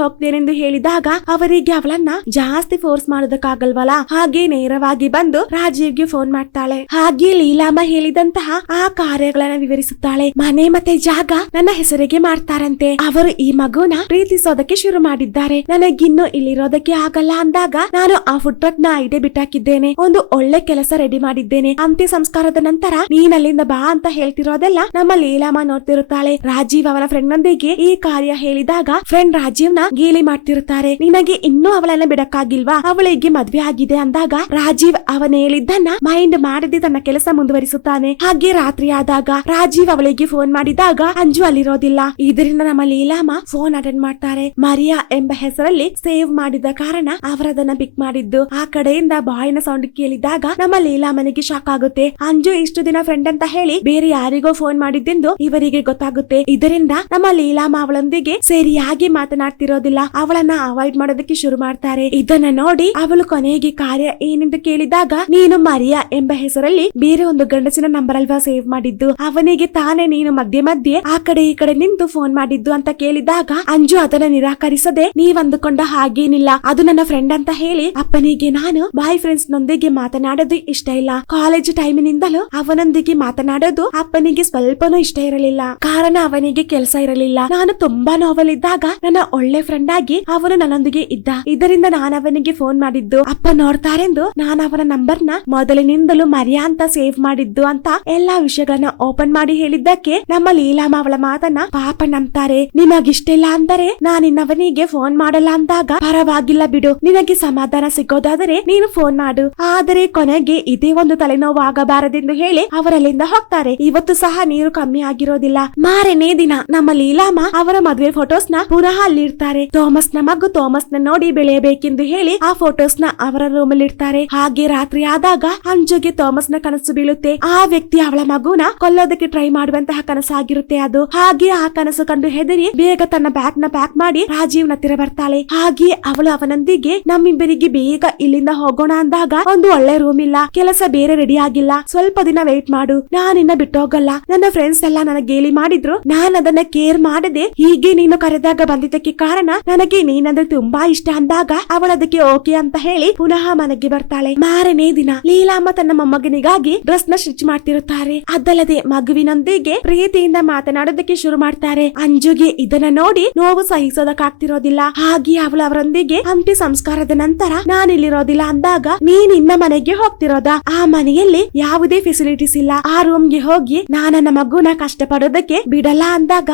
ಹೋಗ್ತೇನೆಂದು ಹೇಳಿದಾಗ ಅವರಿಗೆ ಅವಳನ್ನ ಜಾಸ್ತಿ ಫೋರ್ಸ್ ಮಾಡೋದಕ್ಕಾಗಲ್ವಲ್ಲ. ಹಾಗೆ ನೇರವಾಗಿ ಬಂದು ರಾಜೀವ್ಗೆ ಫೋನ್ ಮಾಡ್ತಾಳೆ. ಹಾಗೆ ಲೀಲಾಮ ಹೇಳಿದಂತಹ ಆ ಕಾರ್ಯಗಳನ್ನ ವಿವರಿಸುತ್ತಾಳೆ. ಮನೆ ಮತ್ತೆ ಜಾಗ ನನ್ನ ಹೆಸರಿಗೆ ಮಾಡ್ತಾರಂತೆ. ಅವರು ಈ ಮಗುನ ಪ್ರೀತಿಸೋದಕ್ಕೆ ಶುರು ಮಾಡಿದ್ದಾರೆ. ನನಗಿನ್ನು ಇಲ್ಲಿರೋದಕ್ಕೆ ಆಗಲ್ಲ ಅಂದಾಗ ನಾನು ಆ ಫುಡ್ ಟ್ರಕ್ ನ ಐಡಿಯಾ ಬಿಟ್ಟಾಕಿದ್ದೇನೆ. ಒಂದು ಒಳ್ಳೆ ಕೆಲಸ ರೆಡಿ ಮಾಡಿದ್ದೇನೆ. ಅಂತ್ಯ ಸಂಸ್ಕಾರದ ನಂತರ ನೀನ್ ಅಲ್ಲಿಂದ ಬಾ ಅಂತ ಹೇಳ್ತಿರೋದೆಲ್ಲ ನಮ್ಮ ಲೀಲಾಮ ನೋಡ್ತಿರುತ್ತಾಳೆ. ರಾಜೀವ್ ಅವನ ಫ್ರೆಂಡ್ ನೊಂದಿಗೆ ಈ ಕಾರ್ಯ ಹೇಳಿದಾಗ ಫ್ರೆಂಡ್ ರಾಜೀವ್ ನ ಗೇಲಿ ಮಾಡ್ತಿರುತ್ತಾರೆ. ನಿನಗೆ ಇನ್ನೂ ಅವಳನ್ನ ಬಿಡಕ್ಕಾಗಿಲ್ವಾ, ಅವಳಿಗೆ ಮದ್ವೆ ಆಗಿದೆ ಅಂದಾಗ ರಾಜೀವ್ ಅವನ ಹೇಳಿದ್ದನ್ನ ಮೈಂಡ್ ಮಾಡದೆ ತನ್ನ ಕೆಲಸ ಮುಂದುವರಿಸುತ್ತಾನೆ. ಹಾಗೆ ರಾತ್ರಿ ಆದಾಗ ರಾಜೀವ್ ಅವಳಿಗೆ ಫೋನ್ ಮಾಡಿದಾಗ ಅಂಜು ಅಲ್ಲಿರೋದಿಲ್ಲ. ಇದರಿಂದ ನಮ್ಮ ಲೀಲಾಮ ಫೋನ್ ಅಟೆಂಡ್ ಮಾಡ್ತಾರೆ. ಮರಿಯಾ ಎಂಬ ಹೆಸರಲ್ಲಿ ಸೇವ್ ಮಾಡಿದ ಕಾರಣ ಅವರದನ್ನ ಪಿಕ್ ಮಾಡಿದ್ದು. ಆ ಕಡೆಯಿಂದ ಬಾಯಿನ ಸೌಂಡ್ ಕೇಳಿದಾಗ ನಮ್ಮ ಲೀಲಾಮನಿಗೆ ಶಾಕ್ ಆಗುತ್ತೆ. ಅಂಜು ಇಷ್ಟು ದಿನ ಫ್ರೆಂಡ್ ಅಂತ ಹೇಳಿ ಬೇರೆ ಯಾರಿಗೋ ಫೋನ್ ಮಾಡಿದ್ದೆಂದು ಇವರಿಗೆ ಗೊತ್ತಾಗುತ್ತೆ. ಇದರಿಂದ ನಮ್ಮ ಲೀಲಾಮ ಅವಳೊಂದಿಗೆ ಸರಿಯಾಗಿ ಮಾತನಾಡ್ತಿರೋದಿಲ್ಲ. ಅವಳನ್ನ ಅವಾಯ್ಡ್ ಮಾಡೋದಕ್ಕೆ ಮಾಡೋದಕ್ಕೆ ಶುರು ಮಾಡ್ತಾರೆ. ಇದನ್ನ ನೋಡಿ ಅವಳು ಕೊನೆಗೆ ಕಾರ್ಯ ಏನೆಂದು ಕೇಳಿದಾಗ, ನೀನು ಮರಿಯಾ ಎಂಬ ಹೆಸರಲ್ಲಿ ಬೇರೆ ಒಂದು ಗಂಡಸಿನ ನಂಬರ್ ಅಲ್ವಾ ಸೇವ್ ಮಾಡಿದ್ದು, ಅವನಿಗೆ ತಾನೇ ನೀನು ಮಧ್ಯೆ ಮಧ್ಯೆ ಆ ಕಡೆ ಈ ಕಡೆ ನಿಂತು ಫೋನ್ ಮಾಡಿದ್ದು ಅಂತ ಕೇಳಿದಾಗ ಅಂಜು ಅದನ್ನ ನಿರಾಕರಿಸದೆ, ನೀವ್ ಅಂದುಕೊಂಡ ಹಾಗೇನಿಲ್ಲ, ಅದು ನನ್ನ ಫ್ರೆಂಡ್ ಅಂತ ಹೇಳಿ, ಅಪ್ಪನಿಗೆ ನಾನು ಬಾಯ್ ಫ್ರೆಂಡ್ಸ್ ನೊಂದಿಗೆ ಮಾತನಾಡೋದು ಇಷ್ಟ ಇಲ್ಲ. ಕಾಲೇಜ್ ಟೈಮಿನಿಂದಲೂ ಅವನೊಂದಿಗೆ ಮಾತನಾಡೋದು ಅಪ್ಪನಿಗೆ ಸ್ವಲ್ಪನೂ ಇಷ್ಟ ಇರಲಿಲ್ಲ. ಕಾರಣ ಅವನಿಗೆ ಕೆಲಸ ಇರಲಿಲ್ಲ. ನಾನು ತುಂಬಾ ನೋವಲ್ಲಿದ್ದಾಗ ನನ್ನ ಒಳ್ಳೆ ಫ್ರೆಂಡ್ ಆಗಿ ಅವನು ನನ್ನೊಂದಿಗೆ ಇದ್ದ. ಇದರಿಂದ ನಾನು ಅವನಿಗೆ ಫೋನ್ ಮಾಡಿದ್ದು. ಅಪ್ಪ ನೋಡ್ತಾರೆಂದು ನಾನು ಅವನ ನಂಬರ್ ನ ಮೊದಲಿನಿಂದಲೂ ಮರಿಯಾ ಅಂತ ಸೇವ್ ಮಾಡಿದ್ದು ಅಂತ ಎಲ್ಲಾ ವಿಷಯಗಳನ್ನ ಓಪನ್ ಮಾಡಿ ಹೇಳಿದ್ದಕ್ಕೆ ನಮ್ಮ ಲೀಲಾಮ ಅವಳ ಮಾತನ್ನ ಪಾಪ ನಂಬ್ತಾರೆ. ನಿಮಗಿಷ್ಟೆಲ್ಲ ಅಂದರೆ ನಾನಿನ್ನವನಿಗೆ ಫೋನ್ ಮಾಡಲ್ಲ ಅಂದಾಗ, ಪರವಾಗಿಲ್ಲ ಬಿಡು, ನಿನಗೆ ಸಮಾಧಾನ ಸಿಗೋದಾದರೆ ನೀನು ಫೋನ್ ಮಾಡು, ಆದರೆ ಕೊನೆಗೆ ಇದೇ ಒಂದು ತಲೆನೋವು ಆಗಬಾರದೆಂದು ಹೇಳಿ ಅವರಲ್ಲಿಂದ ಹೋಗ್ತಾರೆ. ಇವತ್ತು ಸಹ ನೀರು ಕಮ್ಮಿ ಆಗಿರೋದಿಲ್ಲ. ಮಾರನೇ ದಿನ ನಮ್ಮ ಲೀಲಾಮ ಅವರ ಮದುವೆ ಫೋಟೋಸ್ ನ ಪುನಃ ಅಲ್ಲಿರ್ತಾರೆ. ಥಾಮಸ್ ನ ಮಗು ಥಾಮಸ್ ನ ನೋಡಿ ಬೆಳೆಯಬೇಕೆಂದು ಹೇಳಿ ಆ ಫೋಟೋಸ್ ನ ಅವರ ರೂಮ್ ಅಲ್ಲಿ ಇಡ್ತಾರೆ. ಹಾಗೆ ರಾತ್ರಿ ಆದಾಗ ಅಂಜುಗೆ ಥಾಮಸ್ ನ ಕನಸು ಬೀಳುತ್ತೆ. ಆ ವ್ಯಕ್ತಿ ಅವಳ ಮಗುನ ಕೊಲ್ಲೋದಕ್ಕೆ ಟ್ರೈ ಮಾಡುವಂತಹ ಕನಸಾಗಿರುತ್ತೆ ಅದು. ಹಾಗೆ ಆ ಕನಸು ಕಂಡು ಹೆದರಿ ಬೇಗ ತನ್ನ ಬ್ಯಾಗ್ ನ ಪ್ಯಾಕ್ ಮಾಡಿ ರಾಜೀವ್ನ ಹತ್ತಿರ ಬರ್ತಾಳೆ. ಹಾಗೆ ಅವಳು ಅವನೊಂದಿಗೆ ನಮ್ಮಿಬ್ಬರಿಗೆ ಬೇಗ ಇಲ್ಲಿಂದ ಹೋಗೋಣ ಅಂದಾಗ, ಒಂದು ಒಳ್ಳೆ ರೂಮ್ ಇಲ್ಲ, ಕೆಲಸ ಬೇರೆ ರೆಡಿ ಆಗಿಲ್ಲ, ಸ್ವಲ್ಪ ದಿನ ವೇಟ್ ಮಾಡು, ನಾನಿನ್ನ ಬಿಟ್ಟೋಗಲ್ಲ, ನನ್ನ ಫ್ರೆಂಡ್ಸ್ ಎಲ್ಲ ನನಗೆ ಗೇಲಿ ಮಾಡಿದ್ರು, ನಾನು ಅದನ್ನ ಕೇರ್ ಮಾಡದೆ ಹೀಗೆ ನೀನು ಕರೆದಾಗ ಬಂದಿದ್ದಕ್ಕೆ ಕಾರಣ ನನಗೆ ನೀನಂದ್ರೆ ತುಂಬಾ ಇಷ್ಟ ಅಂದಾಗ ಅವಳು ಅದಕ್ಕೆ ಓಕೆ ಅಂತ ಹೇಳಿ ಪುನಃ ಮನೆಗೆ ಬರ್ತಾಳೆ. ಮಾರನೇ ದಿನ ಲೀಲಾಮ್ಮ ತನ್ನ ಮೊಮ್ಮಗನಿಗಾಗಿ ಡ್ರೆಸ್ ನ ಸ್ಟಿಚ್ ಮಾಡ್ತಿರುತ್ತಾರೆ. ಅದಲ್ಲದೆ ಮಗುವಿನೊಂದಿಗೆ ಪ್ರೀತಿಯಿಂದ ಮಾತನಾಡೋದಕ್ಕೆ ಶುರು ಮಾಡ್ತಾರೆ. ಅಂಜುಗೆ ಇದನ್ನ ನೋಡಿ ನೋವು ಸಹಿಸೋದಕ್ಕಾಗ್ತಿರೋದಿಲ್ಲ. ಹಾಗೆ ಅವಳು ಅವರೊಂದಿಗೆ ಅಂತ್ಯ ಸಂಸ್ಕಾರದ ನಂತರ ನಾನಿಲ್ಲಿರೋದಿಲ್ಲ ಅಂದಾಗ, ನೀನ್ ಇನ್ನ ಮನೆಗೆ ಹೋಗ್ತಿರೋದಾ? ಆ ಮನೆಯಲ್ಲಿ ಯಾವುದೇ ಫೆಸಿಲಿಟೀಸ್ ಇಲ್ಲ, ಆ ರೂಮ್ಗೆ ಹೋಗಿ ನನ್ನ ಮಗುನ ಕಷ್ಟ ಪಡೋದಕ್ಕೆ ಬಿಡಲ್ಲ ಅಂದಾಗ,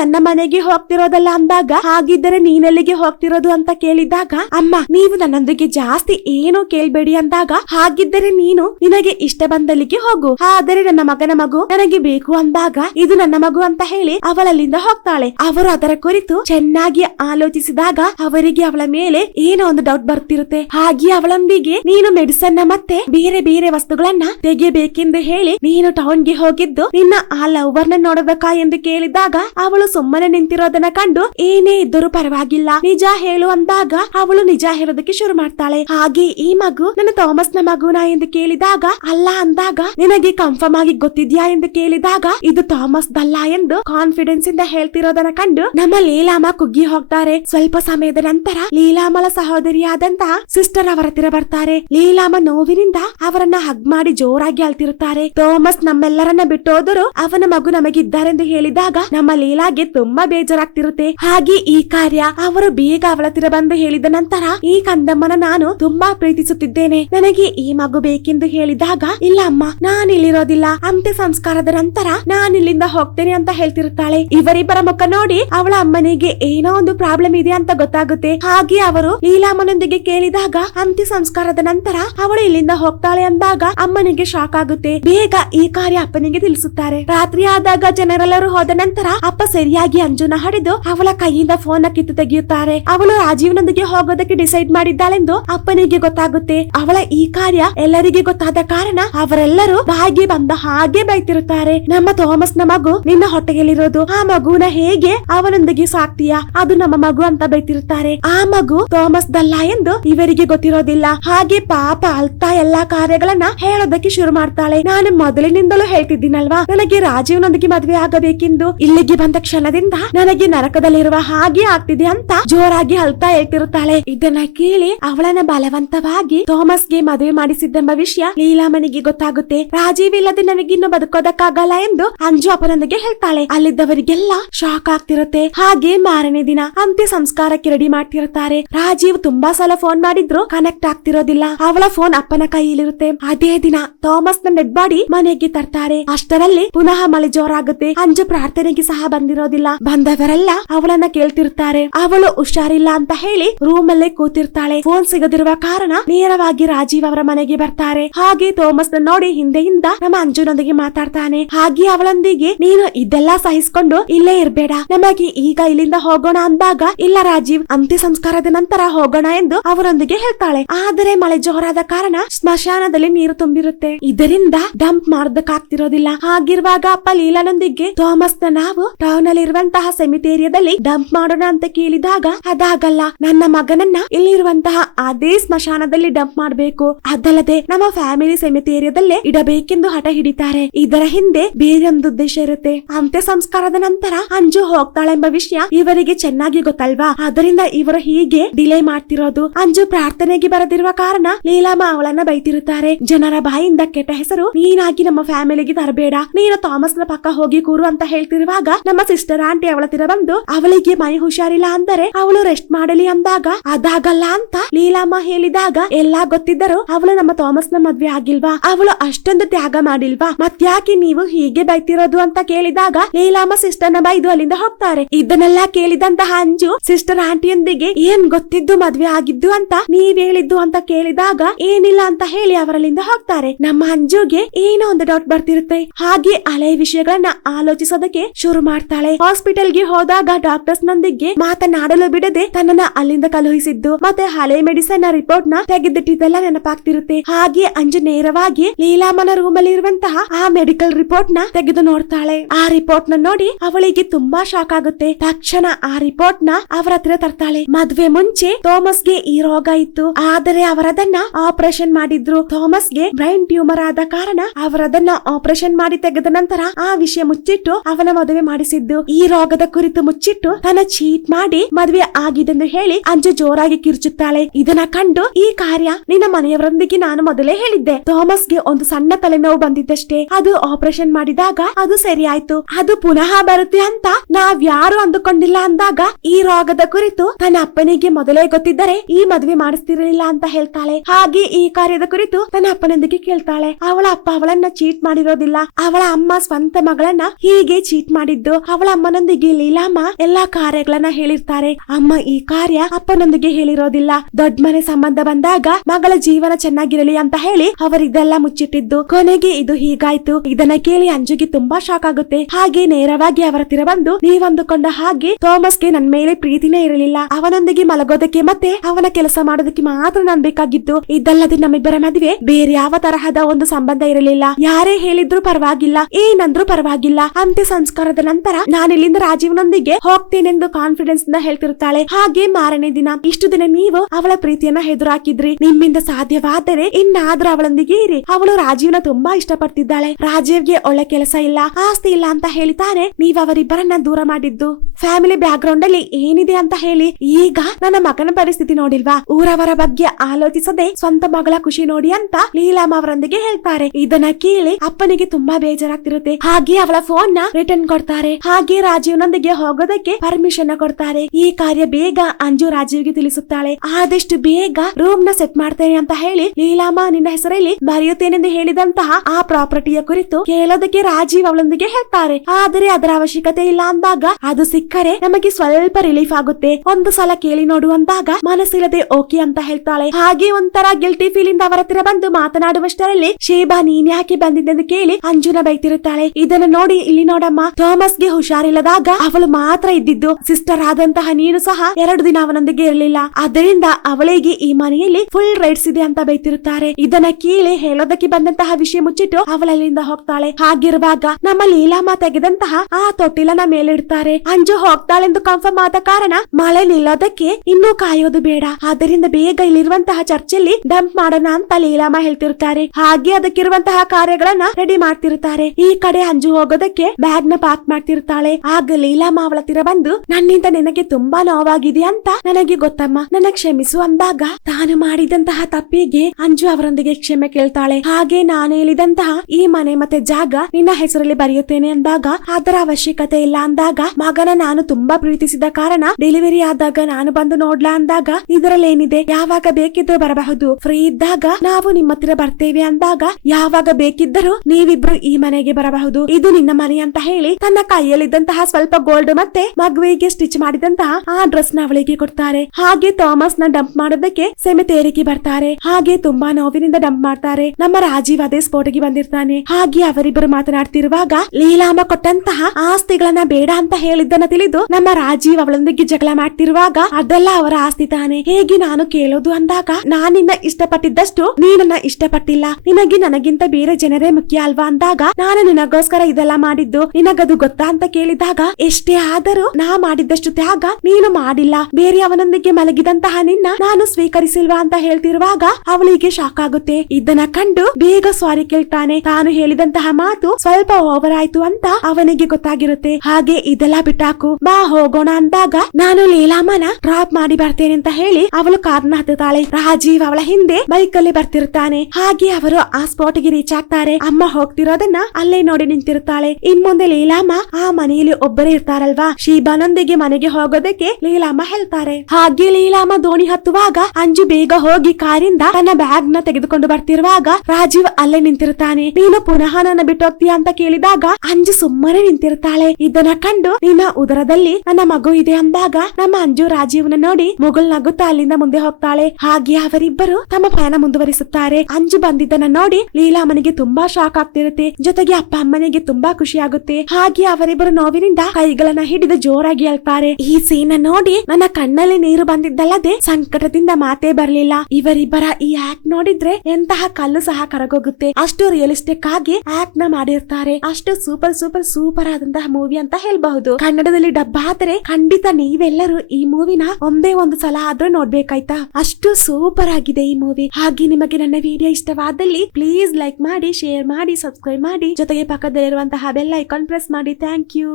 ನನ್ನ ಮನೆಗೆ ಹೋಗ್ತಿರೋದಲ್ಲ ಅಂದಾಗ, ಹಾಗಿದ್ದರೆ ನೀನೆಲ್ಲಿಗೆ ಹೋಗ್ತಿರೋದು ಅಂತ ಕೇಳಿದಾಗ, ಅಮ್ಮ ನೀವು ನನ್ನೊಂದಿಗೆ ಜಾಸ್ತಿ ಏನೋ ಕೇಳ್ಬೇಡಿ ಅಂದಾಗ, ಹಾಗಿದ್ದರೆ ನೀನು ನಿನಗೆ ಇಷ್ಟ ಬಂದಲ್ಲಿಗೆ ಹೋಗು, ಆದರೆ ನನ್ನ ಮಗನ ಮಗು ನನಗೆ ಬೇಕು ಅಂದಾಗ, ಇದು ನನ್ನ ಮಗು ಅಂತ ಹೇಳಿ ಅವಳಲ್ಲಿಂದ ಹೋಗ್ತಾಳೆ. ಅವರು ಅದರ ಕುರಿತು ಚೆನ್ನಾಗಿ ಆಲೋಚಿಸಿದಾಗ ಅವರಿಗೆ ಅವಳ ಮೇಲೆ ಏನೋ ಒಂದು ಡೌಟ್ ಬರ್ತಿರುತ್ತೆ. ಹಾಗೆ ಅವಳೊಂದಿಗೆ ನೀನು ಮೆಡಿಸನ್ ನ ಮತ್ತೆ ಬೇರೆ ಬೇರೆ ವಸ್ತುಗಳನ್ನ ತೆಗೆಯಬೇಕೆಂದು ಹೇಳಿ ನೀನು ಟೌನ್ ಗೆ ಹೋಗಿದ್ದು ನಿನ್ನ ಆ ಲವರ್ ನ ನೋಡಬೇಕಾ ಎಂದು ಕೇಳಿದಾಗ, ಅವಳು ಸುಮ್ಮನೆ ನಿಂತಿರೋದನ್ನ ಕಂಡು, ಏನೇ ಇದ್ದರೂ ಪರವಾಗಿಲ್ಲ ನಿಜ ಹೇಳು ಅಂದಾಗ ಅವಳು ನಿಜ ಹೇಳೋದಕ್ಕೆ ಶುರು ಮಾಡ್ತಾಳೆ. ಹಾಗೆ ಈ ಮಗು ನನ್ನ ಥಾಮಸ್ ನ ಮಗುನಾ ಎಂದು ಕೇಳಿದಾಗ, ಅಲ್ಲ ಅಂದಾಗ, ನಿನಗೆ ಕನ್ಫರ್ಮ್ ಆಗಿ ಗೊತ್ತಿದ್ಯಾ ಎಂದು ಕೇಳಿದಾಗ, ಇದು ಥಾಮಸ್ ದಲ್ಲ ಎಂದು ಕಾನ್ಫಿಡೆನ್ಸ್ ಇಂದ ಹೇಳ್ತಿರೋದನ್ನ ಕಂಡು ನಮ್ಮ ಲೀಲಾಮ ಕುಗ್ಗಿ ಹೋಗ್ತಾರೆ. ಸ್ವಲ್ಪ ಸಮಯದ ನಂತರ ಲೀಲಾಮಳ ಸಹೋದರಿಯಾದಂತಹ ಸಿಸ್ಟರ್ ಅವರ ಹತ್ತಿರ ಬರ್ತಾರೆ. ಲೀಲಾಮ ನೋವಿನಿಂದ ಅವರನ್ನ ಹಗ್ ಮಾಡಿ ಜೋರಾಗಿ ಅಳ್ತಿರುತ್ತಾರೆ. ಥಾಮಸ್ ನಮ್ಮೆಲ್ಲರನ್ನ ಬಿಟ್ಟೋದರು, ಅವನ ಮಗು ನಮಗಿದ್ದಾರೆಂದು ಹೇಳಿದಾಗ ನಮ್ಮ ಲೀಲಾಗೆ ತುಂಬಾ ಬೇಜಾರಾಗ್ತಿರುತ್ತೆ. ಹಾಗೆ ಈ ಕಾರ್ಯ ಅವರು ಬೇಗ ಅವಳ ಹತ್ತಿರ ಬಂದು ಹೇಳಿದ ನಂತರ, ಈ ಕಂದಮ್ಮನ ನಾನು ತುಂಬಾ ಪ್ರೀತಿಸುತ್ತಿದ್ದೇನೆ, ನನಗೆ ಈ ಮಗು ಬೇಕೆಂದು ಹೇಳಿದಾಗ, ಇಲ್ಲ ಅಮ್ಮ ನಾನಿಲ್ಲಿರೋದಿಲ್ಲ, ಅಂತ್ಯ ಸಂಸ್ಕಾರದ ನಂತರ ನಾನಿಲ್ಲಿಂದ ಹೋಗ್ತೇನೆ ಅಂತ ಹೇಳ್ತಿರುತ್ತಾಳೆ. ಇವರಿಬ್ಬರ ಮುಖ ನೋಡಿ ಅವಳ ಅಮ್ಮನಿಗೆ ಏನೋ ಒಂದು ಪ್ರಾಬ್ಲಮ್ ಇದೆ ಅಂತ ಗೊತ್ತಾಗುತ್ತೆ. ಹಾಗೆ ಅವರು ಲೀಲಾಮನೊಂದಿಗೆ ಕೇಳಿದಾಗ, ಅಂತ್ಯ ಸಂಸ್ಕಾರದ ನಂತರ ಅವಳು ಇಲ್ಲಿಂದ ಹೋಗ್ತಾಳೆ ಅಂದಾಗ ಅಮ್ಮನಿಗೆ ಶಾಕ್ ಆಗುತ್ತೆ. ಬೇಗ ಈ ಕಾರ್ಯ ಅಪ್ಪನಿಗೆ ತಿಳಿಸುತ್ತಾರೆ. ರಾತ್ರಿ ಆದಾಗ ಜನರೆಲ್ಲರೂ ಹೋದ ನಂತರ ಅಪ್ಪ ಸರಿಯಾಗಿ ಅಂಜುನ ಹಿಡಿದು ಅವಳ ಕೈಯಿಂದ ಫೋನ್ ಕಿತ್ತು ತೆಗೆಯುತ್ತಾರೆ. ಅವಳು ರಾಜೀವ್ನೊಂದಿಗೆ ಹೋಗೋದಕ್ಕೆ ಡಿಸೈಡ್ ಮಾಡಿದ್ದಾಳೆಂದು ಅಪ್ಪನಿಗೆ ಗೊತ್ತಾಗುತ್ತೆ. ಅವಳ ಈ ಕಾರ್ಯ ಎಲ್ಲರಿಗೆ ಗೊತ್ತಾದ ಕಾರಣ ಅವರೆಲ್ಲರೂ ಬಾಯಿಗೆ ಬಂದ ಹಾಗೆ ಬೈತಿರುತ್ತಾರೆ. ನಮ್ಮ ಥಾಮಸ್ ನ ಮಗು ನಿನ್ನ ಹೊಟ್ಟೆಯಲ್ಲಿರೋದು, ಆ ಮಗುನ ಹೇಗೆ ಅವನೊಂದಿಗೆ ಸಾಕ್ತೀಯಾ, ಅದು ನಮ್ಮ ಮಗು ಅಂತ ಬೈತಿರುತ್ತಾರೆ. ಆ ಮಗು ಥಾಮಸ್ ದಲ್ಲ ಎಂದು ಇವರಿಗೆ ಗೊತ್ತಿರೋದಿಲ್ಲ. ಹಾಗೆ ಪಾಪ ಅಳ್ತಾ ಎಲ್ಲಾ ಕಾರ್ಯಗಳನ್ನ ಹೇಳೋದಕ್ಕೆ ಶುರು ಮಾಡ್ತಾಳೆ. ನಾನು ಮೊದಲಿನಿಂದಲೂ ಹೇಳ್ತಿದ್ದೀನಲ್ವಾ, ನನಗೆ ರಾಜೀವ್ನೊಂದಿಗೆ ಮದುವೆ ಆಗಬೇಕೆಂದು, ಇಲ್ಲಿಗೆ ಬಂದ ಕ್ಷಣದಿಂದ ನನಗೆ ನರಕದಲ್ಲಿರುವ ಹಾಗೆ ಆಗ್ತಿದೆ ಅಂತ ಜೋರಾಗಿ ಅಳ್ತಾ ಹೇಳ್ತಿರುತ್ತಾಳೆ. ಇದನ್ನ ಕೇಳಿ ಅವಳನ್ನ ಬಲವಂತವಾಗಿ ಥಾಮಸ್ಗೆ ಮದುವೆ ಮಾಡಿಸಿದ್ದೆಂಬ ವಿಷಯ ಲೀಲಾಮನಿಗೆ ಗೊತ್ತಾಗುತ್ತೆ. ರಾಜೀವ್ ಇಲ್ಲದೆ ನನಗಿನ್ನು ಬದುಕೋದಕ್ಕಾಗಲ್ಲ ಎಂದು ಅಂಜು ಅಪ್ಪನೊಂದಿಗೆ ಹೇಳ್ತಾಳೆ. ಅಲ್ಲಿದ್ದವರಿಗೆಲ್ಲ ಶಾಕ್ ಆಗ್ತಿರುತ್ತೆ. ಹಾಗೆ ಮಾರನೇ ದಿನ ಅಂತ್ಯ ಸಂಸ್ಕಾರಕ್ಕೆ ರೆಡಿ ಮಾಡ್ತಿರುತ್ತಾರೆ. ರಾಜೀವ್ ತುಂಬಾ ಸಲ ಫೋನ್ ಮಾಡಿದ್ರು ಕನೆಕ್ಟ್ ಆಗ್ತಿರೋದಿಲ್ಲ. ಅವಳ ಫೋನ್ ಅಪ್ಪನ ಕೈಯಲ್ಲಿರುತ್ತೆ. ಅದೇ ದಿನ ಥಾಮಸ್ ನ ಡೆಡ್ ಬಾಡಿ ಮನೆಗೆ ತರ್ತಾರೆ. ಅಷ್ಟರಲ್ಲಿ ಪುನಃ ಮಳೆ ಜೋರಾಗುತ್ತೆ. ಅಂಜು ಪ್ರಾರ್ಥನೆಗೆ ಸಹ ಬಂದಿರೋದಿಲ್ಲ. ಬಂದವರೆಲ್ಲ ಅವಳನ್ನ ಕೇಳ್ತಿರ್ತಾರೆ. ಅವಳು ಹುಷಾರಿಲ್ಲ ಅಂತ ಹೇಳಿ ರೂಮ್ ಅಲ್ಲೇ ಕೂತಿರ್ತಾಳೆ. ಫೋನ್ ಸಿಗದಿರುವ ಕಾರಣ ನೇರವಾಗಿ ರಾಜೀವ್ ಅವರ ಮನೆಗೆ ಬರ್ತಾರೆ. ಹಾಗೆ ಥಾಮಸ್ ನ ನೋಡಿ ಹಿಂದೆಯಿಂದ ನಮ್ಮ ಅಂಜುನೊಂದಿಗೆ ಮಾತಾಡ್ತಾನೆ. ಹಾಗೆ ಅವಳೊಂದಿಗೆ, ನೀನು ಇದೆಲ್ಲ ಸಹಿಸ್ಕೊಂಡು ಇಲ್ಲೇ ಇರ್ಬೇಡ, ನಮಗೆ ಈಗ ಇಲ್ಲಿಂದ ಹೋಗೋಣ ಅಂದಾಗ, ಇಲ್ಲ ರಾಜೀವ್ ಅಂತ್ಯ ಸಂಸ್ಕಾರದ ನಂತರ ಹೋಗೋಣ ಎಂದು ಅವರೊಂದಿಗೆ ಹೇಳ್ತಾಳೆ. ಆದರೆ ಮಳೆ ಜೋರಾದ ಕಾರಣ ಸ್ಮಶಾನದಲ್ಲಿ ನೀರು ತುಂಬಿರುತ್ತೆ. ಇದರಿಂದ ಡಂಪ್ ಮಾಡೋದಕ್ಕಾಗ್ತಿರೋದಿಲ್ಲ. ಹಾಗಿರುವಾಗ ಅಪ್ಪ ಲೀಲಾನೊಂದಿಗೆ ಥಾಮಸ್ ನ ನಾವು ಟೌನ್ ಅಲ್ಲಿ ಇರುವಂತಹ ಸೆಮಿಟೇರಿಯಾದಲ್ಲಿ ಡಂಪ್ ಮಾಡೋಣ ಅಂತ ಕೇಳಿದಾಗ, ಅದಾಗಲ್ಲ, ನನ್ನ ಮಗನನ್ನ ಇಲ್ಲಿರುವಂತಹ ಅದೇ ಸ್ಮಶಾನದಲ್ಲಿ ಡಂಪ್ ಮಾಡ್ಬೇಕು, ಅದಲ್ಲದೆ ನಮ್ಮ ಫ್ಯಾಮಿಲಿ ಸೆಮಿಟೇರಿಯದಲ್ಲೇ ಇಡಬೇಕೆಂದು ಹಠ ಹಿಡಿತಾರೆ. ಇದರ ಹಿಂದೆ ಬೇರೊಂದು ಉದ್ದೇಶ ಇರುತ್ತೆ. ಅಂತ್ಯ ಸಂಸ್ಕಾರದ ನಂತರ ಅಂಜು ಹೋಗ್ತಾಳೆಂಬ ವಿಷಯ ಇವರಿಗೆ ಚೆನ್ನಾಗಿ ಗೊತ್ತಲ್ವಾ, ಅದರಿಂದ ಇವರು ಹೀಗೆ ಡಿಲೇ ಮಾಡ್ತಿರೋದು. ಅಂಜು ಪ್ರಾರ್ಥನೆಗೆ ಬರದಿರುವ ಕಾರಣ ಲೀಲಾಮ್ಮ ಅವಳನ್ನ ಬೈತಿರುತ್ತಾರೆ. ಜನರ ಬಾಯಿಂದ ಕೆಟ್ಟ ಹೆಸರು ನೀನಾಗಿ ನಮ್ಮ ಫ್ಯಾಮಿಲಿಗೆ ತರಬೇಡ, ನೀನು ಥಾಮಸ್ ನ ಪಕ್ಕ ಹೋಗಿ ಕೂರು ಅಂತ ಹೇಳ್ತಿರುವಾಗ ನಮ್ಮ ಸಿಸ್ಟರ್ ಆಂಟಿ ಅವಳ ತೀರ ಬಂದು ಅವಳಿಗೆ ಮೈ ಹುಷಾರಿಲ್ಲ ಅಂದರೆ ಅವಳು ರೆಸ್ಟ್ ಮಾಡಲಿ ಅಂದಾಗ ಅದಾಗಲ್ಲ ಅಂತ ಲೀಲಾಮ್ಮ ಹೇಳಿದಾಗ ಎಲ್ಲಾ ಗೊತ್ತಿದ್ದರು ಅವಳು ನಮ್ಮ ಥಾಮಸ್ ನ ಮದ್ವೆ ಆಗಿಲ್ವಾ, ಅವಳು ಅಷ್ಟೊಂದು ತ್ಯಾಗ ಮಾಡಿಲ್ವಾ, ಮತ್ಯಾಕೆ ನೀವು ಹೀಗೆ ಬೈತಿರೋದು ಅಂತ ಕೇಳಿದಾಗ ಲೀಲಾಮ್ಮ ಸಿಸ್ಟರ್ ನ ಬೈದು ಅಲ್ಲಿಂದ ಹೋಗ್ತಾರೆ. ಇದನ್ನೆಲ್ಲ ಕೇಳಿದಂತಹ ಅಂಜು ಸಿಸ್ಟರ್ ಆಂಟಿಯೊಂದಿಗೆ ಏನ್ ಗೊತ್ತಿದ್ದು ಮದ್ವೆ ಆಗಿದ್ದು ಅಂತ ನೀವ್ ಹೇಳಿದ್ದು ಅಂತ ಕೇಳಿದಾಗ ಏನಿಲ್ಲ ಅಂತ ಹೇಳಿ ಅವರಲ್ಲಿಂದ ಹೋಗ್ತಾರೆ. ನಮ್ಮ ಅಂಜುಗೆ ಏನೋ ಒಂದು ಡೌಟ್ ಬರ್ತಿರುತ್ತೆ. ಹಾಗೆ ಹಳೆ ವಿಷಯಗಳನ್ನ ಆಲೋಚಿಸೋದಕ್ಕೆ ಶುರು ಮಾಡ್ತಾಳೆ. ಹಾಸ್ಪಿಟಲ್ಗೆ ಹೋದಾಗ ಡಾಕ್ಟರ್ಸ್ ನೊಂದಿಗೆ ಮಾತನಾಡಲು ಬಿಡದೆ ತನ್ನನ್ನ ಅಲ್ಲಿಂದ ಕಳುಹಿಸಿದ್ದು ಮತ್ತೆ ಹಳೆ ಮೆಡಿಸಿನ್ ನ ರಿಪೋರ್ಟ್ ನ ತೆಗೆದಿಟ್ಟಿದ್ದೆಲ್ಲ ನೆನಪಾಗ್ತಿರುತ್ತೆ. ಹಾಗೆ ಅಂಜು ನೇರವಾಗಿ ಲೀಲಾಮನ ರೂಮ್ ಅಲ್ಲಿ ಇರುವಂತಹ ಆ ಮೆಡಿಕಲ್ ರಿಪೋರ್ಟ್ ನ ತೆಗೆದು ನೋಡ್ತಾಳೆ. ಆ ರಿಪೋರ್ಟ್ ನ ನೋಡಿ ಅವಳಿಗೆ ತುಂಬಾ ಶಾಕ್ ಆಗುತ್ತೆ. ತಕ್ಷಣ ಆ ರಿಪೋರ್ಟ್ ನ ಅವರ ಹತ್ರ ತರ್ತಾಳೆ. ಮದ್ವೆ ಮುಂಚೆ ಥಾಮಸ್ಗೆ ಈ ರೋಗ ಇತ್ತು, ಆದರೆ ಅವರದನ್ನ ಆಪರೇಷನ್ ಮಾಡಿದ್ರು. ಥಾಮಸ್ಗೆ ಬ್ರೈನ್ ಟ್ಯೂಮರ್ ಆದ ಕಾರಣ ಅವರದನ್ನ ಆಪರೇಷನ್ ಮಾಡಿ ತೆಗೆದ ನಂತರ ಆ ವಿಷಯ ಮುಚ್ಚಿಟ್ಟು ಅವನ ಮದುವೆ ಮಾಡಿಸಿದ್ದು. ಈ ರೋಗದ ಕುರಿತು ಮುಚ್ಚಿಟ್ಟು ತನ್ನ ಚೀಟ್ ಮಾಡಿ ಮದುವೆ ಆಗಿದೆಂದು ಹೇಳಿ ಅಂಜು ಜೋರಾಗಿ ಕಿರ್ಚುತ್ತಾಳೆ. ಇದನ್ನ ಕಂಡು ಈ ಕಾರ್ಯ ನಿನ್ನ ಮನೆಯವರೊಂದಿಗೆ ನಾನು ಮೊದಲೇ ಹೇಳಿದ್ದೆ, ಥಾಮಸ್ಗೆ ಒಂದು ಸಣ್ಣ ತಲೆನೋವು ಬಂದಿದ್ದಷ್ಟೇ, ಅದು ಆಪರೇಷನ್ ಮಾಡಿದಾಗ ಅದು ಸರಿ ಆಯ್ತು, ಅದು ಪುನಃ ಬರುತ್ತೆ ಅಂತ ನಾವ್ಯಾರು ಅಂದುಕೊಂಡಿಲ್ಲ ಅಂದಾಗ ಈ ರೋಗದ ಕುರಿತು ತನ್ನ ಅಪ್ಪನಿಗೆ ಮೊದಲೇ ಗೊತ್ತಿದ್ದರೆ ಈ ಮದುವೆ ಮಾಡಿಸ್ತಿರಲಿಲ್ಲ ಅಂತ ಹೇಳ್ತಾಳೆ. ಹಾಗೆ ಈ ಕಾರ್ಯದ ಕುರಿತು ತನ್ನ ಅಪ್ಪನೊಂದಿಗೆ ಕೇಳ್ತಾಳೆ. ಅವಳ ಅಪ್ಪ ಅವಳನ್ನ ಚೀಟ್ ಮಾಡಿರೋದಿಲ್ಲ, ಅವಳ ಅಮ್ಮ ಸ್ವಂತ ಮಗಳನ್ನ ಹೀಗೆ ಚೀಟ್ ಮಾಡಿದ್ದು. ಅವಳ ಅಮ್ಮನೊಂದಿಗೆ ಲೀಲಾಮ್ಮ ಎಲ್ಲಾ ಕಾರ್ಯಗಳನ್ನ ಹೇಳಿರ್ತಾರೆ. ಅಮ್ಮ ಈ ಕಾರ್ಯ ಅಪ್ಪನೊಂದಿಗೆ ಹೇಳಿರೋದಿಲ್ಲ. ದೊಡ್ಡ ಮನೆ ಸಂಬಂಧ ಬಂದಾಗ ಮಗಳ ಜೀವನ ಚೆನ್ನಾಗಿರಲಿ ಅಂತ ಹೇಳಿ ಅವರಿದೆಲ್ಲ ಮುಚ್ಚಿಟ್ಟಿದ್ದು. ಕೊನೆಗೆ ಇದು ಹೀಗಾಯ್ತು. ಇದನ್ನ ಕೇಳಿ ಅಂಜುಗೆ ತುಂಬಾ ಶಾಕ್ ಆಗುತ್ತೆ. ಹಾಗೆ ನೇರವಾಗಿ ಅವರ ತೀರ ಬಂದು ನೀವಂದುಕೊಂಡ ಹಾಗೆ ಥಾಮಸ್ಗೆ ನನ್ ಮೇಲೆ ಪ್ರೀತಿನೇ ಇರಲಿಲ್ಲ, ಅವನೊಂದಿಗೆ ಮಲಗೋದಕ್ಕೆ ಮತ್ತೆ ಅವನ ಕೆಲಸ ಮಾಡೋದಕ್ಕೆ ಮಾತ್ರ ನಾನ್ ಬೇಕಾಗಿದ್ದು. ಇದಲ್ಲದೆ ನಮ್ಮಿಬ್ಬರ ಮದುವೆ ಬೇರೆ ಯಾವ ತರಹದ ಒಂದು ಸಂಬಂಧ ಇರಲಿಲ್ಲ. ಯಾರೇ ಹೇಳಿದ್ರು ಪರವಾಗಿಲ್ಲ, ಏನಂದ್ರು ಪರವಾಗಿಲ್ಲ. ಅಂತ್ಯ ಸಂಸ್ಕಾರದ ನಂತರ ನಾನಿಲ್ಲಿಂದ ರಾಜೀವ್ನೊಂದಿಗೆ ಹೋಗ್ತೇನೆಂದು ಕಾನ್ಫಿಡೆನ್ಸ್ ಇಂದ ಹೇಳ್ತಿರ್ತಾಳೆ. ಹಾಗೆ ಮಾರನೇ ದಿನ ಇಷ್ಟು ದಿನ ನೀವು ಅವಳ ಪ್ರೀತಿಯನ್ನ ಎದುರಾಕಿದ್ರಿ, ನಿಮ್ಮಿಂದ ಸಾಧ್ಯವಾದರೆ ಇನ್ನಾದ್ರೂ ಅವಳೊಂದಿಗೆ ಇರಿ. ಅವಳು ರಾಜೀವ್ನ ತುಂಬಾ ಇಷ್ಟಪಡ್ತಿದ್ದಾಳೆ. ರಾಜೀವ್ಗೆ ಒಳ್ಳೆ ಕೆಲಸ ಇಲ್ಲ, ಆಸ್ತಿ ಇಲ್ಲ ಅಂತ ಹೇಳಿತಾನೆ ನೀವ್ ಅವರಿಬ್ಬರನ್ನ ದೂರ ಮಾಡಿದ್ದು. ಫ್ಯಾಮಿಲಿ ಬ್ಯಾಕ್ ಗ್ರೌಂಡ್ ಅಲ್ಲಿ ಏನಿದೆ ಅಂತ ಹೇಳಿ. ಈಗ ನನ್ನ ಮಗನ ಪರಿಸ್ಥಿತಿ ನೋಡಿಲ್ವಾ, ಊರವರ ಬಗ್ಗೆ ಆಲೋಚಿಸದೆ ಸ್ವಂತ ಮಗಳ ಖುಷಿ ನೋಡಿ ಅಂತ ಲೀಲಾಮ್ಮ ಅವರೊಂದಿಗೆ ಹೇಳ್ತಾರೆ. ಇದನ್ನ ಕೇಳಿ ಅಪ್ಪನಿಗೆ ತುಂಬಾ ಬೇಜಾರಾಗ್ತಿರುತ್ತೆ. ಹಾಗೆ ಅವಳ ಫೋನ್ ನ ರಿಟರ್ನ್ ಕೊಡ್ತಾರೆ. ಹಾಗೆ ರಾಜೀವ್ನೊಂದಿಗೆ ಹೋಗೋದಕ್ಕೆ ಪರ್ಮಿಷನ್ ಕೊಡ್ತಾರೆ. ಈ ಕಾರ್ಯ ಬೇಗ ಅಂಜು ರಾಜೀವ್ಗೆ ತಿಳಿಸುತ್ತಾಳೆ. ಆದಷ್ಟು ಬೇಗ ರೂಮ್ ನ ಸೆಟ್ ಮಾಡ್ತೇನೆ ಅಂತ ಹೇಳಿ ಲೀಲಾಮ್ಮ ನಿನ್ನ ಹೆಸರಲ್ಲಿ ಬರೆಯುತ್ತೇನೆಂದು ಹೇಳಿದಂತಹ ಆ ಪ್ರಾಪರ್ಟಿಯ ಕುರಿತು ಕೇಳೋದಕ್ಕೆ ರಾಜೀವ್ ಅವಳೊಂದಿಗೆ ಹೇಳ್ತಾರೆ. ಆದರೆ ಅದರ ಅವಶ್ಯಕತೆ ಇಲ್ಲ ಅಂದಾಗ ಅದು ಸಿಕ್ಕರೆ ನಮಗೆ ಸ್ವಲ್ಪ ರಿಲೀಫ್ ಆಗುತ್ತೆ, ಒಂದು ಸಲ ಕೇಳಿ ನೋಡು ಅಂದಾಗ ಮನಸ್ಸಿಲ್ಲದೆ ಓಕೆ ಅಂತ ಹೇಳ್ತಾಳೆ. ಹಾಗೆ ಒಂಥರ ಗಿಲ್ಟಿ ಫೀಲಿಂದ ಅವರ ಹತ್ರ ಬಂದು ಮಾತನಾಡುವಷ್ಟರಲ್ಲಿ ಶೇಬಾ ನೀನ್ ಯಾಕೆ ಬಂದಿದ್ದೆಂದು ಕೇಳಿ ಅಂಜುನ ಬೈತಿರುತ್ತಾಳೆ. ಇದನ್ನ ನೋಡಿ ಇಲ್ಲಿ ನೋಡಮ್ಮ, ಥಾಮಸ್ಗೆ ಹುಷಾರಿಲ್ಲದಾಗ ಅವಳು ಮಾತ್ರ ಇದ್ದಿದ್ದು, ಸಿಸ್ಟರ್ ಆದಂತಹ ನೀನು ಸಹ 2 ದಿನ ಅವನೊಂದಿಗೆ ಇರಲಿಲ್ಲ, ಅದರಿಂದ ಅವಳಿಗೆ ಈ ಮನೆಯಲ್ಲಿ ಫುಲ್ ರೈಟ್ಸ್ ಇದೆ ಅಂತ ಬೈತಿರುತ್ತಾರೆ. ಇದನ್ನ ಕೇಳಿ ಹೇಳೋದಕ್ಕೆ ಬಂದಂತಹ ವಿಷಯ ಮುಚ್ಚಿಟ್ಟು ಅವಳಲ್ಲಿಂದ ಹೋಗ್ತಾಳೆ. ಹಾಗಿರುವಾಗ ನಮ್ಮ ಲೀಲಾಮ್ಮ ತೆಗೆದಂತಹ ಆ ತೊಟ್ಟಿಲನ ಮೇಲಿಡ್ತಾರೆ. ಅಂಜು ಹೋಗ್ತಾಳೆಂದು ಕನ್ಫರ್ಮ್ ಆದ ಕಾರಣ ಮಳೆ ನಿಲ್ಲೋದಕ್ಕೆ ಇನ್ನೂ ಕಾಯೋದು ಬೇಡ, ಆದ್ದರಿಂದ ಬೇಗ ಇಲ್ಲಿರುವಂತಹ ಚರ್ಚಲ್ಲಿ ಡಂಪ್ ಮಾಡೋಣ ಅಂತ ಲೀಲಾಮ್ಮ ಹೇಳ್ತಿರ್ತಾರೆ. ಹಾಗೆ ಅದಕ್ಕಿರುವಂತಹ ಕಾರ್ಯಗಳನ್ನ ರೆಡಿ ಮಾಡ್ತಿರ್ತಾರೆ. ಈ ಕಡೆ ಅಂಜು ಹೋಗೋದಕ್ಕೆ ಬ್ಯಾಗ್ ನ ಪಾಕ್ ಮಾಡ್ತಿರ್ತಾಳೆ. ಆಗ ಲೀಲಾಮ್ಮ ಅವಳ ತೀರ ಬಂದು ನನ್ನಿಂದ ನಿನಗೆ ತುಂಬಾ ನೋವಾಗಿದೆ ಅಂತ ನನಗೆ ಗೊತ್ತಮ್ಮ, ನನ್ನ ಕ್ಷಮಿಸು ಅಂದಾಗ ತಾನು ಮಾಡಿದಂತಹ ತಪ್ಪಿಗೆ ಅಂಜು ಅವರೊಂದಿಗೆ ಕ್ಷಮೆ ಕೇಳ್ತಾಳೆ. ಹಾಗೆ ನಾನು ಹೇಳಿದಂತಹ ಈ ಮನೆ ಮತ್ತೆ ಜಾಗ ನಿನ್ನ ಹೆಸರಲ್ಲಿ ಬರೆಯುತ್ತೇನೆ ಅಂದಾಗ ಅದರ ಅವಶ್ಯಕತೆ ಇಲ್ಲ ಅಂದಾಗ ಮಗನ ನಾನು ತುಂಬಾ ಪ್ರೀತಿಸಿದ ಕಾರಣ ಡೆಲಿವರಿ ಆದಾಗ ನಾನು ಬಂದು ನೋಡ್ಲಾ ಅಂದಾಗ ಇದರಲ್ಲಿ ಏನಿದೆ, ಯಾವಾಗ ಬೇಕಿದ್ರೂ ಬರಬಹುದು, ಫ್ರೀ ಇದ್ದಾಗ ನಾವು ನಿಮ್ಮ ಹತ್ರ ಬರ್ತೇವೆ ಅಂದಾಗ ಯಾವಾಗ ಬೇಕಿದ್ದರೂ ನೀವಿಬ್ರು ಈ ಮನೆಗೆ ಬರಬಹುದು, ಇದು ನಿನ್ನ ಮನೆ ಅಂತ ಹೇಳಿ ತನ್ನ ಕೈಯಲ್ಲಿದ್ದಂತಹ ಸ್ವಲ್ಪ ಗೋಲ್ಡ್ ಮತ್ತೆ ಮಗುವಿಗೆ ಸ್ಟಿಚ್ ಮಾಡಿದಂತಹ ಆ ಡ್ರೆಸ್ ನ ಅವಳಿಗೆ ಕೊಡ್ತಾರೆ. ಹಾಗೆ ಥಾಮಸ್ ನ ಡಂಪ್ ಮಾಡೋದಕ್ಕೆ ಸೆಮಿಟೇರಿಗೆ ಬರ್ತಾರೆ. ಹಾಗೆ ತುಂಬಾ ನೋವಿನಿಂದ ಡಂಪ್ ಮಾಡ್ತಾರೆ. ನಮ್ಮ ರಾಜೀವ್ ಅದೇ ಸ್ಪೋಟಿಗೆ ಬಂದಿರ್ತಾನೆ. ಹಾಗೆ ಅವರಿಬ್ಬರು ಮಾತನಾಡ್ತಿರುವಾಗ ಲೀಲಾಮ್ಮ ಕೊಟ್ಟಂತಹ ಆಸ್ತಿಗಳನ್ನ ಬೇಡ ಅಂತ ಹೇಳಿದ್ದನ್ನ ತಿಳಿದು ನಮ್ಮ ರಾಜೀವ್ ಅವಳೊಂದಿಗೆ ಜಗಳ ಮಾಡ್ತಿರುವಾಗ ಅದೆಲ್ಲ ಅವರ ಆಸ್ತಿ ತಾನೆ, ಹೇಗೆ ನಾನು ಕೇಳೋದು ಅಂದಾಗ ನಾನಿನ್ನ ಇಷ್ಟಪಟ್ಟಿದ್ದಷ್ಟು ನೀನನ್ನ ಇಷ್ಟಪಟ್ಟಿಲ್ಲ, ನಿನಗೆ ನನಗಿಂತ ಬೇರೆ ಜನರೇ ಮುಖ್ಯ ಅಲ್ವಾ ಅಂದಾಗ ನಾನು ನಿನಗೋಸ್ಕರ ಇದೆಲ್ಲ ಮಾಡಿದ್ದು ನಿನಗದು ಗೊತ್ತಾ ಅಂತ ಕೇಳಿದಾಗ ಎಷ್ಟೇ ಆದರೂ ನಾ ಮಾಡಿದ್ದಷ್ಟು ತ್ಯಾಗ ನೀನು ಮಾಡಿಲ್ಲ, ಬೇರೆ ಅವನೊಂದಿಗೆ ಮಲಗಿದಂತಹ ನಿನ್ನ ನಾನು ಸ್ವೀಕರಿಸಿಲ್ವಾ ಅಂತ ಹೇಳ್ತಿರುವಾಗ ಅವಳಿಗೆ ಶಾಕ್ ಆಗುತ್ತೆ. ಇದನ್ನ ಕಂಡು ಬೇಗ ಸಾರಿ ಕೇಳ್ತಾನೆ. ತಾನು ಹೇಳಿದಂತಹ ಮಾತು ಸ್ವಲ್ಪ ಓವರ್ ಆಯ್ತು ಅಂತ ಅವನಿಗೆ ಗೊತ್ತಾಗಿರುತ್ತೆ. ಹಾಗೆ ಇದೆಲ್ಲ ಬಿಟ್ಟಾಕು, ಬಾ ಹೋಗೋಣ ಅಂದಾಗ ನಾನು ಲೀಲಾಮನ ಡ್ರಾಪ್ ಮಾಡಿ ಬರ್ತೇನೆ ಅಂತ ಹೇಳಿ ಅವಳು ಕಾರ್ನ ಹತ್ತುತ್ತಾಳೆ. ರಾಜೀವ್ ಅವಳ ಹಿಂದೆ ಬೈಕ್ ಅಲ್ಲಿ ಬರ್ತಿರುತ್ತಾನೆ. ಹಾಗೆ ಅವರು ಆ ಸ್ಪಾಟ್ ಗೆ ರೀಚ್ ಆಗ್ತಾರೆ. ಅಮ್ಮ ಹೋಗ್ತಿರೋದನ್ನ ಅಲ್ಲೇ ನೋಡಿ ನಿಂತಿರುತ್ತಾಳೆ. ಇನ್ ಮುಂದೆ ಲೀಲಾಮ್ಮ ಆ ಮನೆಯಲ್ಲಿ ಒಬ್ಬರೇ ಇರ್ತಾರಲ್ವಾ, ಶೀಬಾನೊಂದಿಗೆ ಮನೆಗೆ ಹೋಗೋದಕ್ಕೆ ಲೀಲಾಮ್ಮ ಹೇಳ್ತಾರೆ. ಹಾಗೆ ಲೀಲಾಮ್ಮ ದೋಣಿ ಹತ್ತುವಾಗ ಅಂಜು ಬೇಗ ಹೋಗಿ ಕಾರಿಂದ ತನ್ನ ಬ್ಯಾಗ್ ನ ತೆಗೆದುಕೊಂಡು ಬರ್ತಿರುವಾಗ ರಾಜೀವ್ ಅಲ್ಲೇ ನಿಂತಿರುತ್ತಾನೆ. ನೀನು ಪುನಃ ನನ್ನ ಬಿಟ್ಟು ಹೋಗ್ತೀಯಾ ಅಂತ ಕೇಳಿದಾಗ ಅಂಜು ಸುಮ್ಮನೆ ನಿಂತಿರುತ್ತಾಳೆ. ಇದನ್ನ ಕಂಡು ನಿನ್ನ ಉದರದಲ್ಲಿ ನನ್ನ ಮಗು ಇದೆ ಅಂದಾಗ ನಮ್ಮ ಅಂಜು ರಾಜೀವ್ನ ನೋಡಿ ಮುಗುಲ್ ನಗುತ್ತಾ ಅಲ್ಲಿಂದ ಮುಂದೆ ಹೋಗ್ತಾಳೆ. ಹಾಗೆ ಅವರಿಬ್ಬರು ತಮ್ಮ ಪ್ರಯಾಣ ಮುಂದುವರಿಸುತ್ತಾರೆ. ಅಂಜು ಬಂದಿದ್ದನ್ನ ನೋಡಿ ಲೀಲಾಮನಿಗೆ ತುಂಬಾ ಶಾಕ್ ಆಗ್ತಿರುತ್ತೆ. ಜೊತೆಗೆ ಅಪ್ಪ ಅಮ್ಮನಿಗೆ ತುಂಬಾ ಖುಷಿ ಆಗುತ್ತೆ. ಹಾಗೆ ಅವರಿಬ್ಬರು ನೋವಿನಿಂದ ಕೈಗಳನ್ನ ಹಿಡಿದು ಜೋರಾಗಿ ಹೇಳ್ತಾರೆ. ಈ ಸೀನ್ ನೋಡಿ ನನ್ನ ಕಣ್ಣಲ್ಲಿ ನೀರು ಬಂದಿದ್ದಲ್ಲದೆ ಸಂಕಟದಿಂದ ಮಾತೇ ಬರ್ಲಿಲ್ಲ. ಇವರಿಬ್ಬರ ಈ ಆಕ್ಟ್ ನೋಡಿದ್ರೆ ಎಂತಹ ಕಲ್ಲು ಸಹ ಕರಗೋಗುತ್ತೆ. ಅಷ್ಟು ರಿಯಲಿಸ್ಟಿಕ್ ಆಗಿ ಆಕ್ಟ್ ನ ಮಾಡಿರ್ತಾರೆ. ಅಷ್ಟು ಸೂಪರ್ ಸೂಪರ್ ಸೂಪರ್ ಆದಂತಹ ಮೂವಿ ಅಂತ ಹೇಳ್ಬಹುದು. ಕನ್ನಡದಲ್ಲಿ ಡಬ್ ಆದ್ರೆ ಖಂಡಿತ ನೀವೆಲ್ಲರೂ ಈ ಮೂವಿನ ಒಂದೇ ಒಂದು ಸಲ ಆದ್ರೂ ನೋಡ್ಬೇಕಾಯ್ತಾ. ಅಷ್ಟು ಸೂಪರ್ ಆಗಿದೆ ಈ ಮೂವಿ. ಹಾಗೆ ನಿಮಗೆ ನನ್ನ ವಿಡಿಯೋ ಇಷ್ಟವಾದಲ್ಲಿ ಪ್ಲೀಸ್ ಲೈಕ್ ಮಾಡಿ, ಶೇರ್ ಮಾಡಿ, ಸಬ್ಸ್ಕ್ರೈಬ್ ಮಾಡಿ, ಜೊತೆಗೆ ಪಕ್ಕದಲ್ಲಿರುವಂತಹ ಬೆಲ್ ಐಕಾನ್ ಪ್ರೆಸ್ ಮಾಡಿ. Thank you.